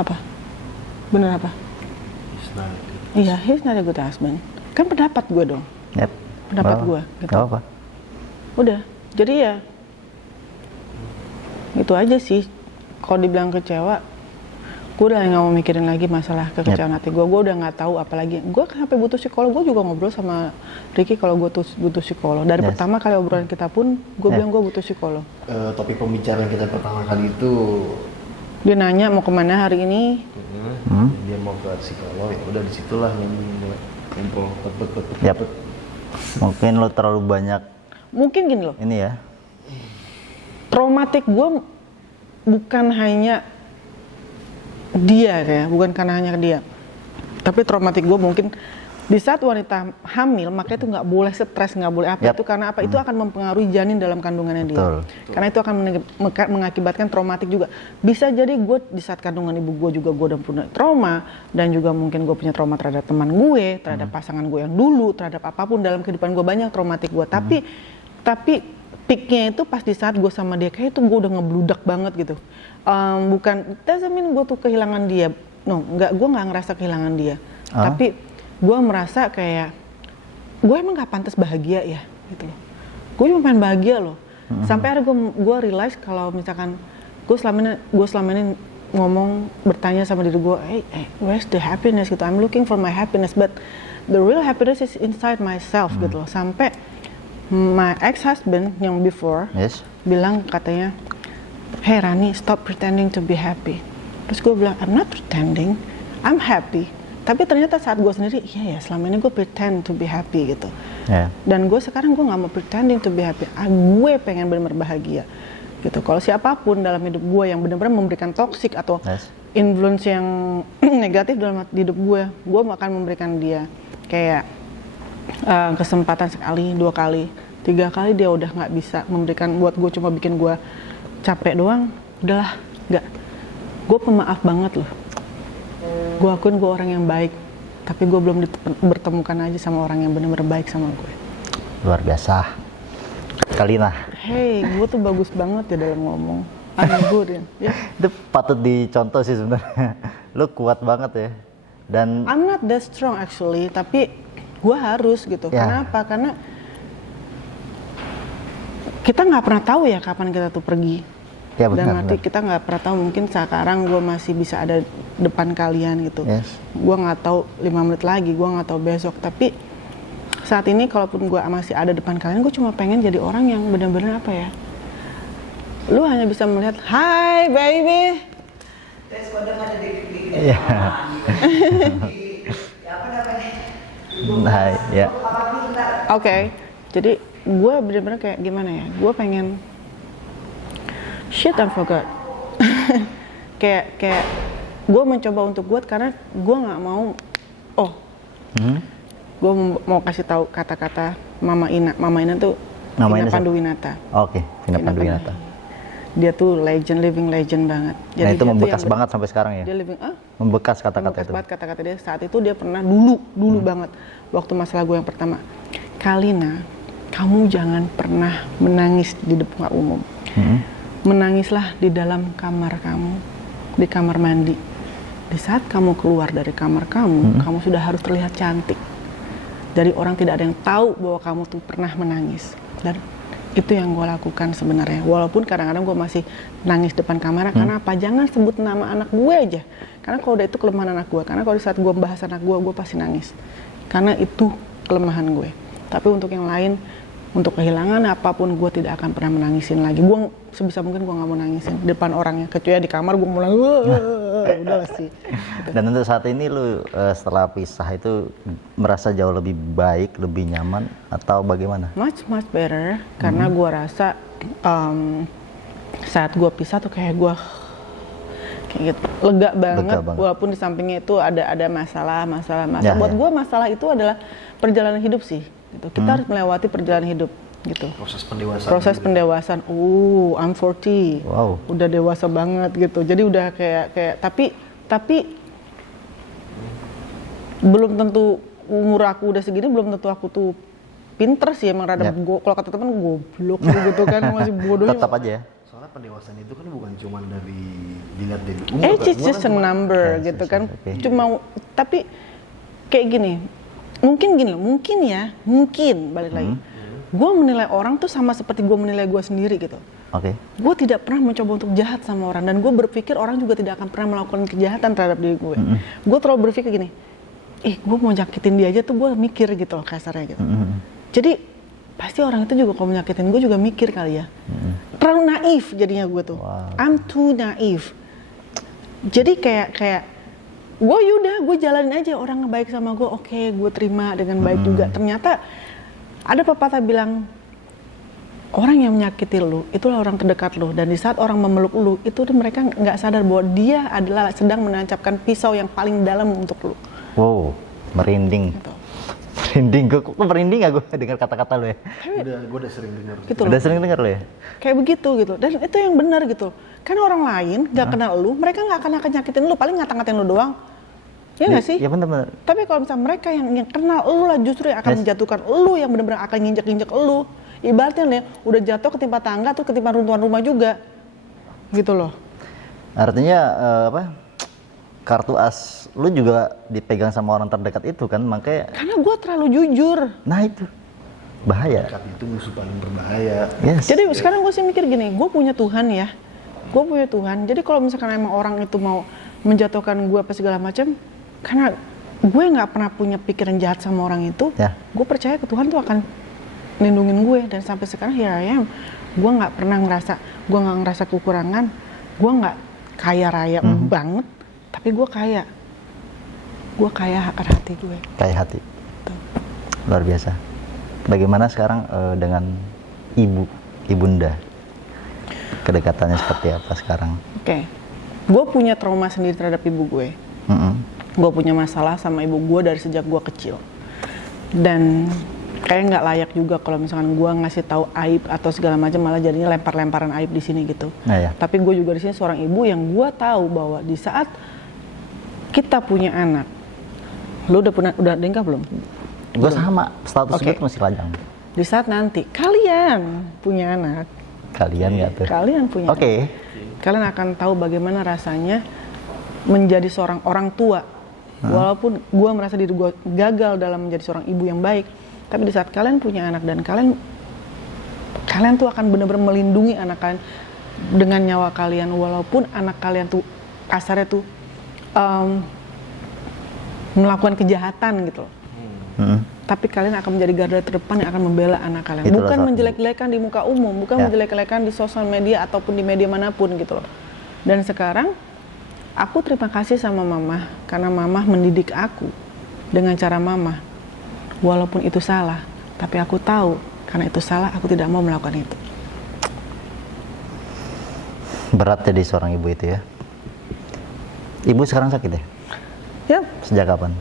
Apa? Bener apa? Iya, he's not a good husband. Kan pendapat gue dong. Yep. Pendapat gue. Gitu. Gak apa. Udah. Jadi ya, itu aja sih. Kalau dibilang kecewa, gue udah nggak mau mikirin lagi masalah kekecewaan hati gue. Gue udah nggak tahu apalagi. Gue sampai butuh psikolog. Gue juga ngobrol sama Ricky kalau gue butuh psikolog. Dari pertama kali obrolan kita pun, gue bilang gue butuh psikolog. Topik pembicaraan kita pertama kali itu, dia nanya mau kemana hari ini. dia mau ke psikolog. Ya udah disitulah ngumpul. Yap. Mungkin lo terlalu banyak. Mungkin gini loh. Ini ya. Traumatik gue bukan hanya dia kayak, bukan karena hanya dia. Tapi traumatik gue mungkin di saat wanita hamil, makanya itu nggak boleh stres, nggak boleh apa. Itu karena apa? Itu akan mempengaruhi janin dalam kandungannya dia. Betul. Karena itu akan mengakibatkan traumatik juga. Bisa jadi gue di saat kandungan ibu gue juga gue udah punya trauma, dan juga mungkin gue punya trauma terhadap teman gue, terhadap pasangan gue yang dulu, terhadap apapun dalam kehidupan gue, banyak traumatik gue. Tapi peaknya itu pas di saat gue sama dia, kayak itu gue udah ngebludak banget gitu. Bukan, doesn't mean gue tuh kehilangan dia. No, gue nggak ngerasa kehilangan dia. Tapi gue merasa kayak gue emang gak pantas bahagia ya gitu loh. Gue cuma pengen bahagia loh. Sampai akhirnya gue realize kalau misalkan gue selama ini ngomong, bertanya sama diri gue, hey, where's the happiness gitu. I'm looking for my happiness, but the real happiness is inside myself gitu loh. Sampai my ex-husband yang before bilang katanya, hey Rani, stop pretending to be happy. Terus gue bilang, I'm not pretending, I'm happy. Tapi ternyata saat gue sendiri, iya ya selama ini gue pretend to be happy gitu. Dan gue sekarang gue gak mau pretending to be happy. Gue pengen benar-benar bahagia gitu. Kalau siapapun dalam hidup gue yang benar-benar memberikan toxic atau influence yang negatif dalam hidup gue akan memberikan dia kayak kesempatan sekali, 2 kali, 3 kali dia udah gak bisa memberikan buat gue, cuma bikin gue capek doang. Udahlah, gak. Gue pemaaf banget loh. Gue akuin gue orang yang baik, tapi gue belum bertemukan aja sama orang yang benar-benar baik sama gue. Luar biasa, Kalina. Hey, gue tuh bagus banget ya dalam ngomong. Good ya. Itu patut dicontoh sih sebenarnya. Lu kuat banget ya. Dan I'm not that strong actually, tapi gue harus gitu. Kenapa? Karena kita nggak pernah tahu ya kapan kita tuh pergi. Ya, dan arti kita nggak pernah tahu, mungkin sekarang gue masih bisa ada depan kalian gitu. Yes. Gue nggak tahu 5 menit lagi, gue nggak tahu besok. Tapi saat ini kalaupun gue masih ada depan kalian, gue cuma pengen jadi orang yang benar-benar apa ya? Lu hanya bisa melihat, "Hi baby." Tes kodam ada di Iya. apa namanya? Nah, ya. Oke, jadi gue benar-benar kayak gimana ya? Gue pengen shit and forgot. kayak gue mencoba untuk buat karena gue nggak mau. Gue mau kasih tahu kata-kata Mama Ina. Mama Ina tuh Vina Panduwinata. Oke, Vina Panduwinata. Dia tuh living legend banget. Jadi nah, itu membekas banget sampai sekarang ya? Dia membekas kata-kata itu? Membekas kata-kata dia. Saat itu dia pernah dulu banget. Waktu masalah gue yang pertama. Kalina, kamu jangan pernah menangis di depan umum. Menangislah di dalam kamar kamu. Di kamar mandi. Di saat kamu keluar dari kamar kamu, kamu sudah harus terlihat cantik. Dari orang tidak ada yang tahu bahwa kamu tuh pernah menangis. Dan itu yang gue lakukan sebenarnya, walaupun kadang-kadang gue masih nangis depan kamera. Karena apa? Jangan sebut nama anak gue aja, karena kalau udah itu kelemahan anak gue. Karena kalau di saat gue bahas anak gue pasti nangis, karena itu kelemahan gue. Tapi untuk yang lain, untuk kehilangan apapun, gue tidak akan pernah menangisin lagi. Gue sebisa mungkin gue nggak mau nangisin di depan orangnya, kecuali di kamar gue mulai udah sih gitu. Dan untuk saat ini lu setelah pisah itu merasa jauh lebih baik, lebih nyaman atau bagaimana? Much better, karena gue rasa saat gue pisah tuh kayak gue gitu, lega banget. Walaupun di sampingnya itu ada masalah. Buat gue masalah itu adalah perjalanan hidup sih gitu. Kita harus melewati perjalanan hidup gitu. Proses pendewasaan. I'm 40. Wow. Udah dewasa banget gitu. Jadi udah kayak tapi belum tentu umur aku udah segini, belum tentu aku tuh pinter sih, emang rada kalau kata teman goblok gitu kan, masih bodoh. Tetap aja ya. Soalnya pendewasaan itu kan bukan cuma dari dilihat dari umur. It's just a number gitu kan. Okay. Cuma tapi kayak gini. Mungkin balik lagi. Gue menilai orang tuh sama seperti gue menilai gue sendiri gitu. Oke. Gue tidak pernah mencoba untuk jahat sama orang, dan gue berpikir orang juga tidak akan pernah melakukan kejahatan terhadap diri gue. Gue terlalu berpikir gini, gue mau nyakitin dia aja tuh gue mikir gitu loh, kasarnya gitu. Jadi pasti orang itu juga kalau menyakitin gue juga mikir kali ya. Terlalu naif jadinya gue tuh. Wow. I'm too naif. Jadi kayak gue jalanin aja, orang ngebaik sama gue, oke, gue terima dengan baik juga. Ternyata ada pepatah bilang, orang yang menyakiti lu itulah orang terdekat lu, dan di saat orang memeluk lu itu mereka nggak sadar bahwa dia adalah sedang menancapkan pisau yang paling dalam untuk lu. Wow, merinding. Gitu. Merinding, kok merinding gak gue dengar kata-kata lu ya? Gue udah sering dengar. Gitu udah sering dengar lu ya? Kayak begitu gitu, dan itu yang benar gitu. Karena orang lain nggak kenal lu, mereka nggak akan nyakitin lu, paling ngata-ngatain lu doang. Iya nggak sih? Iya benar-benar. Tapi kalau misalnya mereka yang kenal lu lah justru yang akan menjatuhkan lu, yang benar-benar akan nginjek-nginjek lu. Ibaratnya nih, udah jatuh ketimpa tangga tuh ketimpa runtuhan rumah juga. Gitu loh. Artinya kartu as lu juga dipegang sama orang terdekat itu kan, makanya. Karena gue terlalu jujur. Nah itu bahaya. Dekat itu musuh paling berbahaya. Yes. Jadi sekarang gue sih mikir gini, gue punya Tuhan ya. Gue punya Tuhan. Jadi kalau misalkan emang orang itu mau menjatuhkan gue apa segala macam, karena gue nggak pernah punya pikiran jahat sama orang itu, gue percaya ke Tuhan tuh akan lindungin gue. Dan sampai sekarang here I am, gue nggak pernah ngerasa kekurangan, gue nggak kaya raya banget, tapi gue kaya akan hati gue. Kaya hati. Tuh. Luar biasa. Bagaimana sekarang dengan ibunda? Kedekatannya seperti apa sekarang? Oke. Gue punya trauma sendiri terhadap ibu gue. Gue punya masalah sama ibu gue dari sejak gue kecil, dan kayak nggak layak juga kalau misalkan gue ngasih tahu aib atau segala macam, malah jadinya lempar-lemparan aib di sini gitu. Tapi gue juga di sini seorang ibu yang gue tahu bahwa di saat kita punya anak, lu udah nikah belum? Gue sama, status gue masih lajang. Di saat nanti kalian punya anak, kalian punya anak, kalian akan tahu bagaimana rasanya menjadi seorang orang tua. Walaupun gue merasa diri gue gagal dalam menjadi seorang ibu yang baik, tapi di saat kalian punya anak dan kalian tuh akan benar-benar melindungi anak kalian, dengan nyawa kalian, walaupun anak kalian tuh kasarnya tuh melakukan kejahatan gitu loh. Tapi kalian akan menjadi garda terdepan yang akan membela anak kalian. Itulah Bukan satu. menjelek-jelekan di muka umum, bukan menjelek-jelekan di sosial media ataupun di media manapun gitu loh. Dan sekarang aku terima kasih sama mama karena mama mendidik aku dengan cara mama. Walaupun itu salah, tapi aku tahu karena itu salah, aku tidak mau melakukan itu. Berat jadi seorang ibu itu ya. Ibu sekarang sakit ya? Ya, Sejak kapan?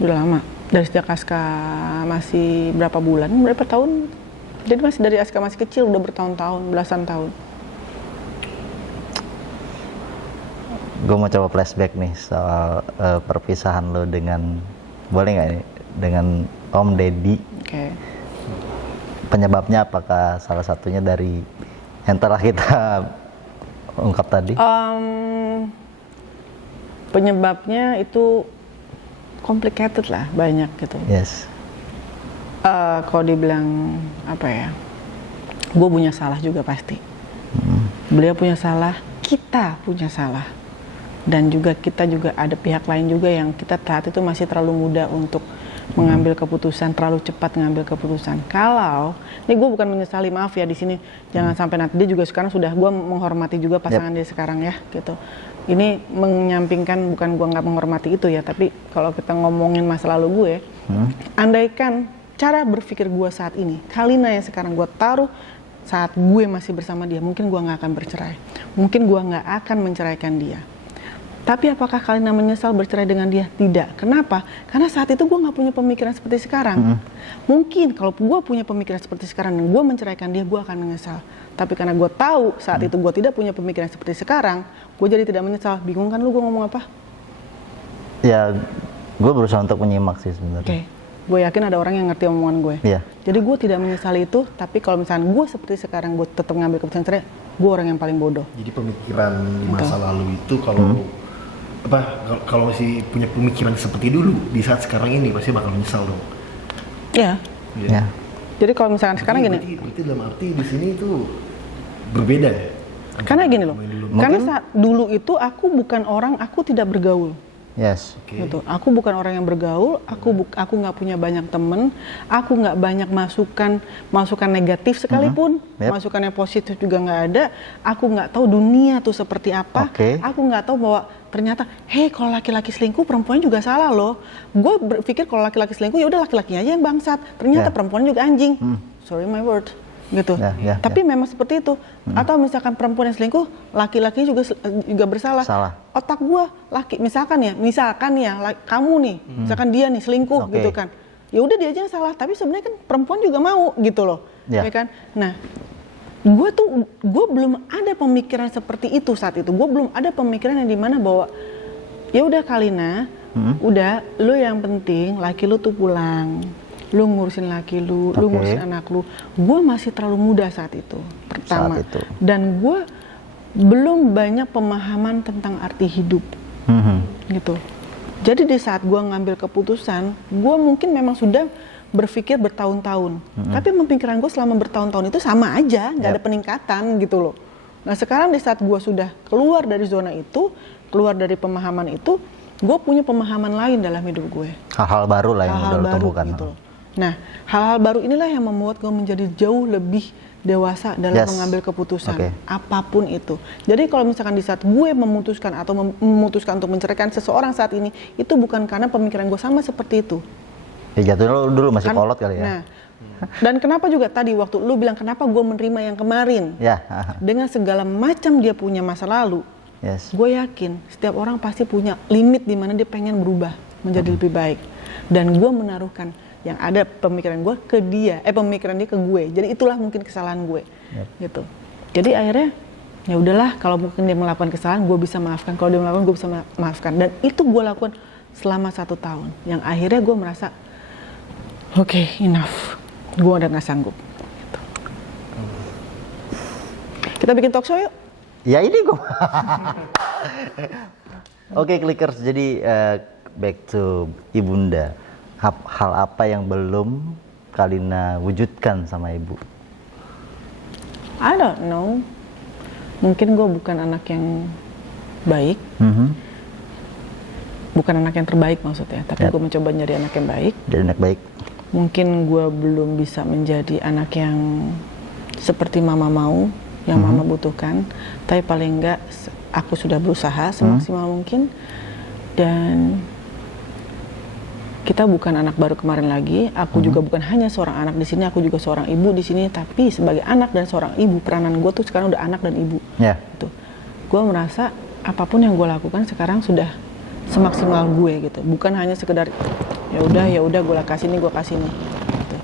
udah lama. Dari sejak Aska masih berapa bulan, berapa tahun. Jadi masih dari Aska masih kecil, udah bertahun-tahun, belasan tahun. Gue mau coba flashback nih soal perpisahan lo dengan, boleh nggak ini, dengan Om Deddy. Oke. Penyebabnya apakah salah satunya dari yang telah kita ungkap tadi? Penyebabnya itu complicated lah, banyak gitu. Yes. Kalau dibilang apa ya, gue punya salah juga pasti. Beliau punya salah, kita punya salah. Dan juga kita juga ada pihak lain juga yang kita saat itu masih terlalu muda untuk mengambil keputusan, terlalu cepat mengambil keputusan. Kalau, ini gue bukan menyesali, maaf ya di sini, jangan sampai nanti dia juga sekarang sudah, gue menghormati juga pasangan dia sekarang ya, gitu. Ini menyampingkan, bukan gue nggak menghormati itu ya, tapi kalau kita ngomongin masa lalu gue, andaikan cara berpikir gue saat ini, Kalina yang sekarang gue taruh saat gue masih bersama dia, mungkin gue nggak akan bercerai, mungkin gue nggak akan menceraikan dia. Tapi apakah Kalina menyesal bercerai dengan dia? Tidak. Kenapa? Karena saat itu gue nggak punya pemikiran seperti sekarang. Mungkin kalau gue punya pemikiran seperti sekarang dan gue menceraikan dia, gue akan menyesal. Tapi karena gue tahu saat itu gue tidak punya pemikiran seperti sekarang, gue jadi tidak menyesal. Bingung kan lu gue ngomong apa? Ya, gue berusaha untuk menyimak sih sebenarnya. Oke. Gue yakin ada orang yang ngerti omongan gue. Iya. Jadi gue tidak menyesali itu, tapi kalau misalnya gue seperti sekarang, gue tetap ngambil keputusan cerai, gue orang yang paling bodoh. Jadi pemikiran di masa lalu itu kalau masih punya pemikiran seperti dulu di saat sekarang ini pasti bakal menyesal dong. Iya. Ya. Jadi kalau misalkan sekarang gini, Berarti dalam arti di sini itu berbeda ya. karena gini loh, Dulu. karena saat dulu itu aku bukan orang, aku tidak bergaul. Yes. Oke. Gitu. Aku bukan orang yang bergaul, aku nggak punya banyak temen, aku nggak banyak masukan negatif sekalipun, masukan yang positif juga nggak ada. Aku nggak tahu dunia tuh seperti apa. Aku nggak tahu bahwa ternyata, hei kalau laki-laki selingkuh perempuan juga salah loh. Gue berpikir kalau laki-laki selingkuh ya udah laki-lakinya aja yang bangsat. Ternyata perempuan juga anjing. Sorry my word. Gitu. Tapi memang seperti itu. Atau misalkan perempuan yang selingkuh, laki-laki juga bersalah. Otak gua misalkan ya kamu nih, misalkan dia nih selingkuh gitu kan. Ya udah dia aja yang salah, tapi sebenarnya kan perempuan juga mau gitu loh. Ya kan? Nah, gue belum ada pemikiran seperti itu saat itu. Gue belum ada pemikiran yang dimana bahwa ya udah Kalina, udah lu yang penting laki lu tuh pulang. Lu ngurusin laki lu, lu ngurusin anak lu. Gue masih terlalu muda saat itu, pertama. Dan gue belum banyak pemahaman tentang arti hidup, gitu. Jadi di saat gue ngambil keputusan, gue mungkin memang sudah berpikir bertahun-tahun. Tapi pemikiran gue selama bertahun-tahun itu sama aja, nggak ada peningkatan gitu loh. Nah sekarang di saat gue sudah keluar dari zona itu, keluar dari pemahaman itu, gue punya pemahaman lain dalam hidup gue. Hal-hal baru lah yang udah lo temukan. Gitu. Nah, hal-hal baru inilah yang membuat gue menjadi jauh lebih dewasa dalam mengambil keputusan apapun itu. Jadi kalau misalkan di saat gue memutuskan untuk menceraikan seseorang saat ini, itu bukan karena pemikiran gue sama seperti itu. Ya jatuhnya lo dulu masih kolot kali ya. Nah, dan kenapa juga tadi waktu lu bilang kenapa gue menerima yang kemarin, dengan segala macam dia punya masa lalu, gue yakin setiap orang pasti punya limit di mana dia pengen berubah menjadi lebih baik. Dan gue menaruhkan yang ada pemikiran gue ke dia, pemikiran dia ke gue. Jadi itulah mungkin kesalahan gue, gitu. Jadi akhirnya ya udahlah, kalau mungkin dia melakukan kesalahan, gue bisa maafkan. Kalau dia melakukan, gue bisa maafkan. Dan itu gue lakukan selama 1 tahun. Yang akhirnya gue merasa, oke, enough. Gue udah nggak sanggup. Gitu. Kita bikin talk show yuk. Ya ini gue. Oke, Clickers. Jadi back to Ibunda. Hal apa yang belum Kalina wujudkan sama ibu? I don't know. mungkin gue bukan anak yang baik, bukan anak yang terbaik maksudnya, tapi gue mencoba menjadi anak yang baik. Jadi anak baik. Mungkin gue belum bisa menjadi anak yang seperti mama mau, yang mama butuhkan, tapi paling enggak aku sudah berusaha semaksimal mungkin. Dan kita bukan anak baru kemarin lagi. Aku juga bukan hanya seorang anak di sini, aku juga seorang ibu di sini. Tapi sebagai anak dan seorang ibu, peranan gue tuh sekarang udah anak dan ibu. Gitu. Gue merasa apapun yang gue lakukan sekarang sudah semaksimal gue gitu. Bukan hanya sekedar ya udah gue kasih nih, gue kasih nih. Gitu.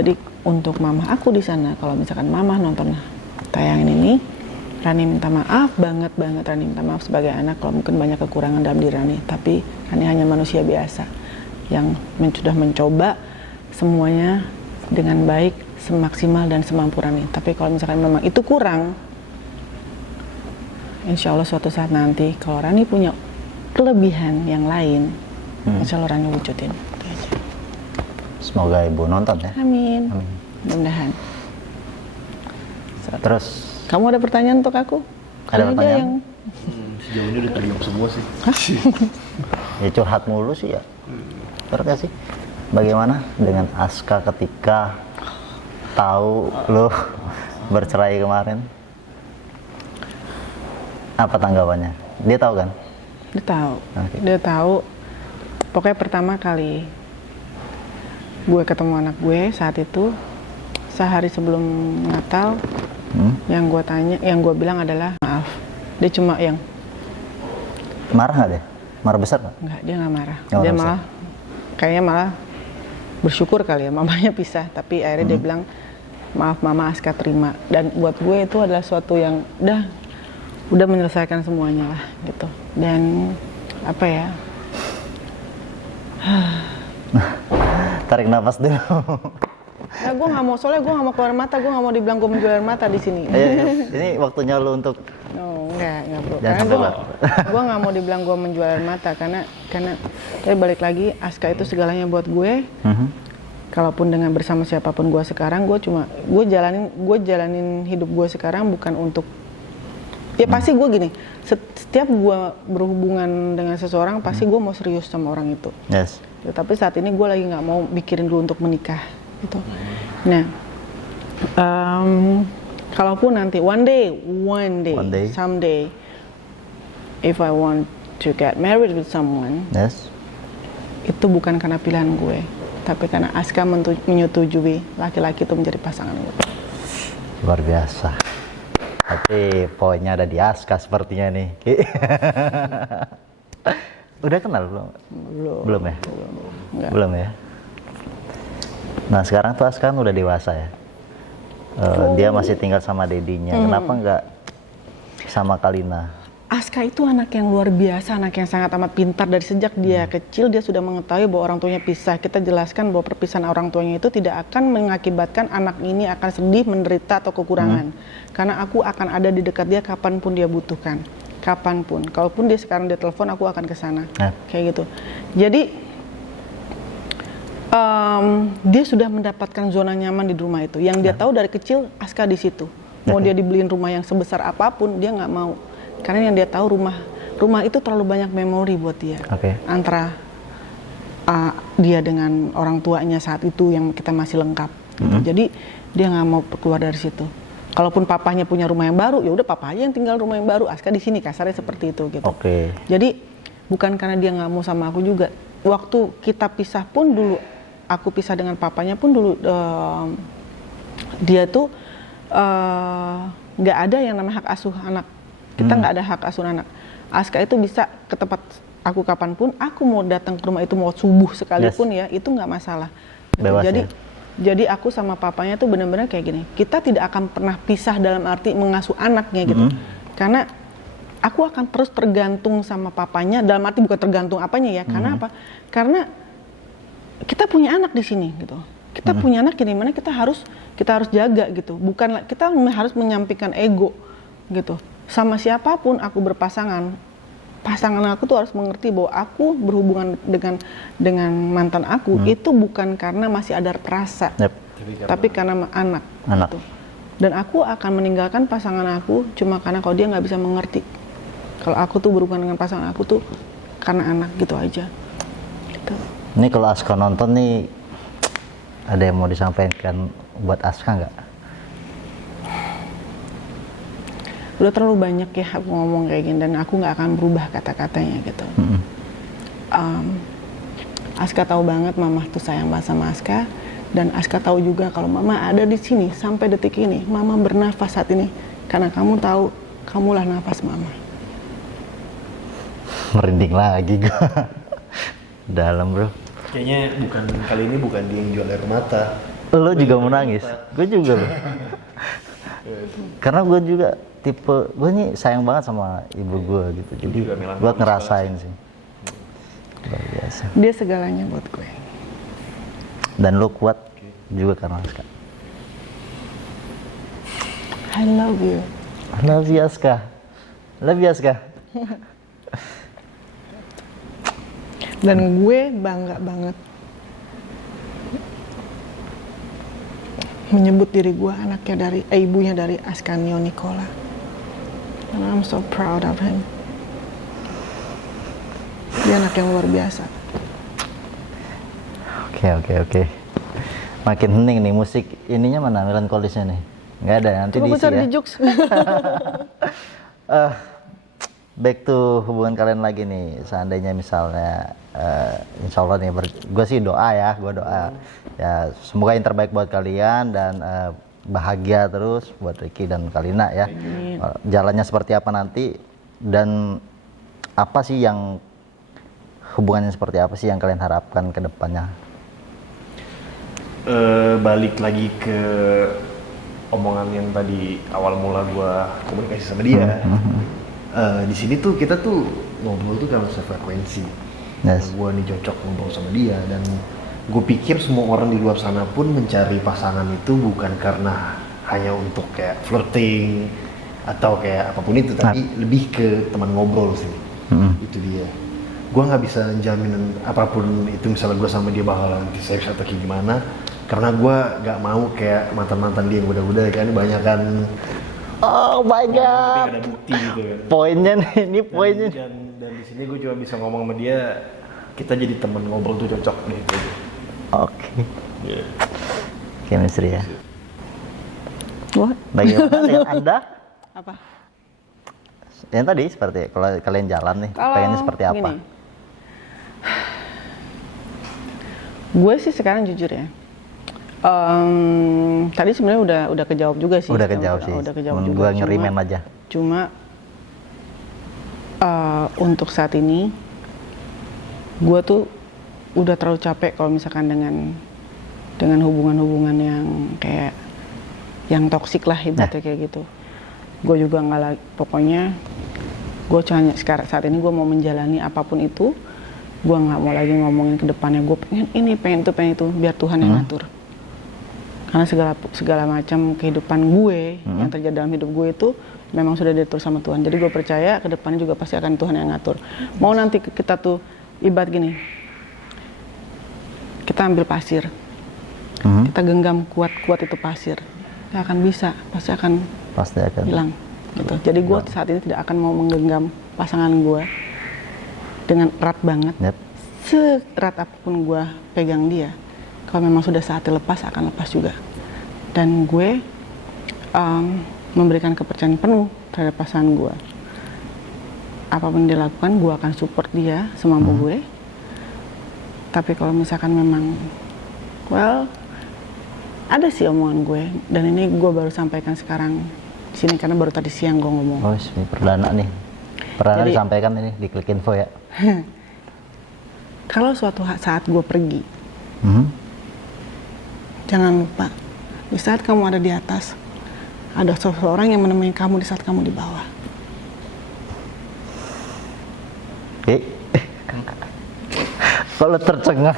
Jadi untuk mama aku di sana, kalau misalkan mama nonton tayangan ini, Rani minta maaf banget. Rani minta maaf sebagai anak kalau mungkin banyak kekurangan dalam diri Rani. Tapi Rani hanya manusia biasa yang sudah mencoba semuanya dengan baik, semaksimal dan semampu Rani. Tapi kalau misalkan memang itu kurang, insya Allah suatu saat nanti kalau Rani punya kelebihan yang lain, insya Allah Rani wujudin. Itu aja. Semoga ibu nonton ya. Amin. Mudah-mudahan. Terus Kamu ada pertanyaan untuk aku? Ada pertanyaan? Sejauh ini udah terjawab semua sih. Ya curhat mulu sih ya. Terus sih, bagaimana dengan Aska ketika tahu lo bercerai kemarin? Apa tanggapannya? Dia tahu kan? Dia tahu. Okay. Dia tahu. Pokoknya pertama kali gue ketemu anak gue saat itu, sehari sebelum Natal, yang gue tanya, yang gue bilang adalah maaf. Dia cuma yang marah nggak deh? Marah besar nggak? Enggak, dia nggak marah. Dia Dia marah malah kayaknya malah bersyukur kali ya mamanya pisah. Tapi akhirnya dia bilang maaf mama, Aska terima. Dan buat gue itu adalah suatu yang udah menyelesaikan semuanya lah gitu. Dan apa ya? Tarik nafas dulu. Nah, gue nggak mau, soalnya gue nggak mau keluar mata, gue nggak mau dibilang gue menjual air mata di sini. Ini waktunya lu untuk. Oh, enggak bro. Jangan Karena gue nggak mau dibilang gue menjual air mata karena tapi balik lagi Aska itu segalanya buat gue. Kalaupun dengan bersama siapapun gue sekarang, gue jalanin hidup gue sekarang bukan untuk pasti gue gini. Setiap gue berhubungan dengan seseorang pasti gue mau serius sama orang itu. Yes. Ya, tapi saat ini gue lagi nggak mau mikirin dulu untuk menikah gitu. Nah, kalaupun nanti one day, someday, if I want to get married with someone, yes, itu bukan karena pilihan gue, tapi karena Aska menyetujui laki-laki itu menjadi pasangan gue. Luar biasa. Tapi poinnya ada di Aska sepertinya nih. Udah kenal belum? Belum ya? Belum ya? Nah sekarang tuh Aska kan udah dewasa ya. Dia masih tinggal sama dedinya. Kenapa nggak sama Kalina? Aska itu anak yang luar biasa, anak yang sangat amat pintar. Dari sejak dia kecil dia sudah mengetahui bahwa orang tuanya pisah. Kita jelaskan bahwa perpisahan orang tuanya itu tidak akan mengakibatkan anak ini akan sedih, menderita atau kekurangan. Karena aku akan ada di dekat dia kapanpun dia butuhkan. Kapanpun. Kalaupun dia sekarang dia telepon, aku akan ke sana. Kayak gitu. Jadi dia sudah mendapatkan zona nyaman di rumah itu. Yang dia tahu dari kecil Aska di situ. Mau dia dibeliin rumah yang sebesar apapun dia nggak mau. Karena yang dia tahu rumah itu terlalu banyak memori buat dia. Antara dia dengan orang tuanya saat itu yang kita masih lengkap. Gitu. Jadi dia nggak mau keluar dari situ. Kalaupun papahnya punya rumah yang baru, ya udah papa aja yang tinggal rumah yang baru. Aska di sini kasarnya seperti itu gitu. Jadi bukan karena dia nggak mau sama aku juga. Waktu kita pisah pun dulu, aku pisah dengan papanya pun dulu dia tuh nggak ada yang namanya hak asuh anak. Kita nggak ada hak asuh anak. Aska itu bisa ke tempat aku kapanpun, aku mau datang ke rumah itu mau subuh sekalipun ya itu nggak masalah. Bebas, jadi aku sama papanya tuh benar-benar kayak gini. Kita tidak akan pernah pisah dalam arti mengasuh anaknya gitu. Karena aku akan terus tergantung sama papanya dalam arti bukan tergantung apanya ya. Karena apa? Karena kita punya anak di sini gitu. Kita punya anak di mana kita harus jaga gitu. Bukan kita harus menyampaikan ego gitu. Sama siapapun aku berpasangan, pasangan aku tuh harus mengerti bahwa aku berhubungan dengan mantan aku itu bukan karena masih ada rasa, tapi karena anak. Gitu. Dan aku akan meninggalkan pasangan aku cuma karena kalau dia nggak bisa mengerti. Kalau aku tuh berhubungan dengan pasangan aku tuh karena anak gitu aja. Gitu. Ini kalau Aska nonton nih, ada yang mau disampaikan buat Aska nggak? Udah terlalu banyak ya aku ngomong kayak gini dan aku nggak akan berubah kata-katanya gitu. Aska tahu banget mama tuh sayang banget sama Aska. Dan Aska tahu juga kalau mama ada di sini sampai detik ini, mama bernafas saat ini karena kamu tahu kamulah nafas mama. Merinding lagi gua. Dalam bro. Kayaknya kali ini bukan dia yang jual air mata. Lo juga mau nangis? Gue juga loh. Karena gue juga tipe, gue nih sayang banget sama ibu gue gitu. Jadi gue ngerasain sih. Luar biasa. Dia segalanya buat gue. Dan lo kuat juga karena Aska. I love you. I love you Aska. Love you Aska. Dan gue bangga banget menyebut diri gue anaknya dari ibunya dari Ascanio Nicola. And I'm so proud of him. Dia anak yang luar biasa. Oke. Makin hening nih musik ininya mana melankolisnya nih? Nggak ada, nanti Coba diisi ya. di jokes. Back to hubungan kalian lagi nih. Seandainya misalnya, insya Allah nih, gue sih doa ya, gue doa. Ya semoga yang terbaik buat kalian dan bahagia terus buat Ricky dan Kalina ya. Jalannya seperti apa nanti dan apa sih yang hubungannya seperti apa sih yang kalian harapkan ke depannya? Balik lagi ke omongan yang tadi awal mula gua komunikasi sama dia. Di sini tuh kita tuh ngobrol tuh karena sefrekuensi. Yes. Gua nih cocok ngobrol sama dia dan gue pikir semua orang di luar sana pun mencari pasangan itu bukan karena hanya untuk kayak flirting atau kayak apapun itu, tapi lebih ke teman ngobrol sih. Itu dia. Gue nggak bisa jamin apapun itu, misalnya gue sama dia bakalan nanti seks atau kayak gimana, karena gue nggak mau kayak mantan dia yang udah kan banyak kan. Oh my god. Tapi gak ada bukti gitu kan. Poinnya nih, ini poinnya. Dan di sini gue cuma bisa ngomong sama dia, kita jadi teman ngobrol tuh cocok deh gitu. Oke. Chemistry ya. What? Bagaimana dengan Anda? Apa? Yang tadi seperti kalau kalian jalan nih, pengennya seperti apa? Gini, gue sih sekarang jujur ya. Tadi sebenarnya udah kejawab juga sih. Udah kejawab sih. Udah kejawab juga. Gue ngerimen aja. Cuma untuk saat ini, gue tuh udah terlalu capek kalau misalkan dengan hubungan-hubungan yang kayak yang toksik lah ibaratnya kayak gitu. Gue juga nggak lagi, pokoknya gue hanya sekarang saat ini gue mau menjalani apapun itu. Gue nggak mau lagi ngomongin ke depannya gue pengen ini, pengen itu, biar Tuhan yang ngatur. Karena segala macam kehidupan gue yang terjadi dalam hidup gue itu memang sudah diatur sama Tuhan. Jadi gue percaya ke depannya juga pasti akan Tuhan yang ngatur. Mau nanti kita tuh ibarat gini, kita ambil pasir, kita genggam kuat-kuat itu pasir, nggak akan bisa, pasti akan hilang. Gitu. Jadi gue saat ini tidak akan mau menggenggam pasangan gue dengan erat banget, seerat apapun gue pegang dia. Kalau memang sudah saatnya lepas, akan lepas juga. Dan gue memberikan kepercayaan penuh terhadap pasangan gue. Apapun dia lakukan, gue akan support dia semampu gue. Tapi kalau misalkan memang, ada sih omongan gue. Dan ini gue baru sampaikan sekarang di sini karena baru tadi siang gue ngomong. Oh, ini perdana nih. Perdana disampaikan ini di Klik Info ya. Kalau suatu saat gue pergi, jangan lupa di saat kamu ada di atas, ada seseorang yang menemani kamu di saat kamu di bawah. Kalau tercengang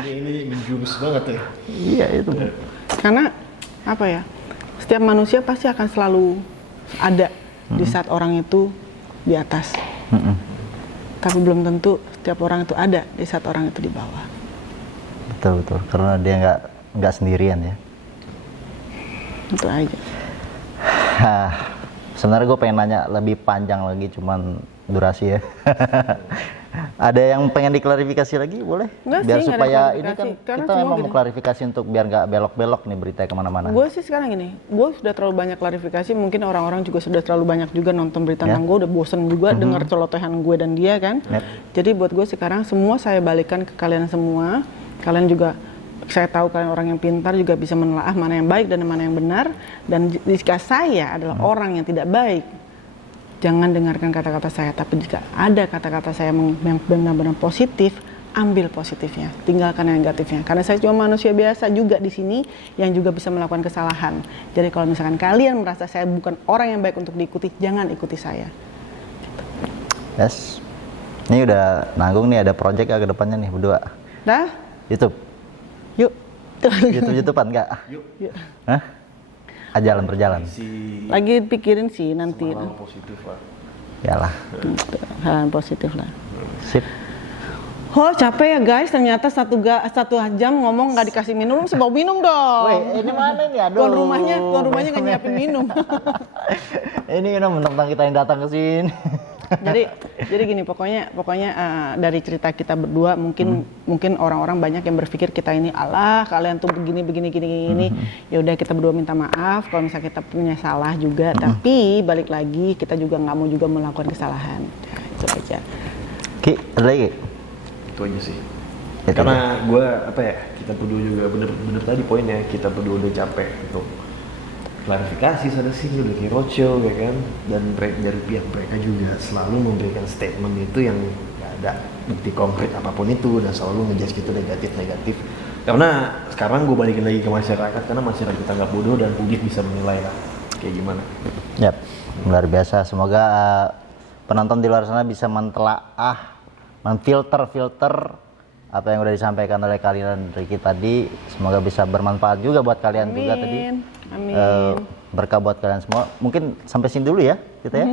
ini menjurus banget ya. Iya itu. Karena apa ya? Setiap manusia pasti akan selalu ada di saat orang itu di atas. Tapi belum tentu setiap orang itu ada di saat orang itu di bawah. Betul. Karena dia nggak sendirian ya. Itu aja. Sebenarnya gue pengen nanya lebih panjang lagi, cuman durasi ya. Ada yang pengen diklarifikasi lagi, boleh? Nggak Biar sih, nggak ada supaya ini klarifikasi. kan Karena kita semua memang gini. mau klarifikasi untuk biar nggak belok-belok nih berita kemana-mana. Gue sih sekarang gini, gue sudah terlalu banyak klarifikasi, mungkin orang-orang juga sudah terlalu banyak juga nonton berita tentang gue, udah bosen juga dengar celotehan gue dan dia kan. Jadi buat gue sekarang semua saya balikan ke kalian semua, kalian juga, saya tahu kalian orang yang pintar juga bisa menelaah mana yang baik dan mana yang benar, dan jika saya adalah orang yang tidak baik, jangan dengarkan kata-kata saya, tapi jika ada kata-kata saya yang benar-benar positif, ambil positifnya, tinggalkan yang negatifnya. Karena saya cuma manusia biasa juga di sini yang juga bisa melakukan kesalahan. Jadi kalau misalkan kalian merasa saya bukan orang yang baik untuk diikuti, jangan ikuti saya. Yes. Ini udah nanggung nih, ada project ke depannya nih berdua. Dah? YouTube. Yuk. YouTube-YouTubean enggak? Yuk. Hah? Jalan berjalan. Lagi pikirin sih nanti. Hal positif lah. Yalah. Hal positif lah. Sip. Oh capek ya guys, ternyata satu jam ngomong nggak dikasih minum, mesti bawa minum dong. Weh, ini mana nih? Aduh. Tuan rumahnya nggak nyiapin minum. Ini mentang-mentang kita yang datang ke sini. jadi gini, pokoknya dari cerita kita berdua mungkin orang-orang banyak yang berpikir kita ini Allah, kalian tuh begini. Ya udah, kita berdua minta maaf kalau misalnya kita punya salah juga, tapi balik lagi kita juga nggak mau juga melakukan kesalahan. Ya, itu aja. Ki, ada lagi? Itu aja sih. Itu Karena gue kita berdua juga bener tadi poinnya, kita berdua udah capek untuk klarifikasi sana sini, udah kayak roadshow ya kan, dan dari pihak mereka juga selalu memberikan statement itu yang nggak ada bukti konkret apapun itu, dan selalu ngejudge gitu negatif. Karena sekarang gue balikin lagi ke masyarakat, karena masyarakat kita nggak bodoh dan publik bisa menilai lah kayak gimana. Yap, luar biasa. Semoga penonton di luar sana bisa mentelaah, memfilter apa yang udah disampaikan oleh Kalina dan Ricky tadi. Semoga bisa bermanfaat juga buat kalian juga tadi. Amin. Berkah buat kalian semua. Mungkin sampai sini dulu ya kita ya.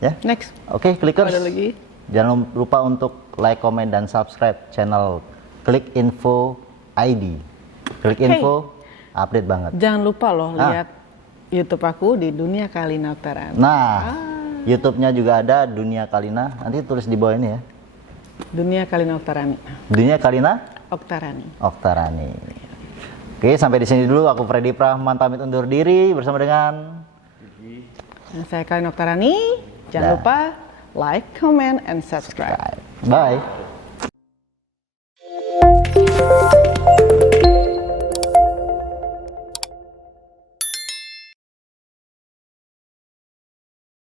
Ya. Next. Oke, Clickers. Ada lagi? Jangan lupa untuk like, comment, dan subscribe channel Klik Info ID. Klik Info, update banget. Jangan lupa loh lihat YouTube aku di Dunia Kalina Oktarani. Nah, YouTube-nya juga ada Dunia Kalina. Nanti tulis di bawah ini ya. Dunia Kalina Oktarani. Dunia Kalina Oktarani. Oke, sampai di sini dulu. Aku Freddy Prahman pamit undur diri bersama dengan Saya Kalina Oktarani. Jangan lupa like, comment, and subscribe. Bye.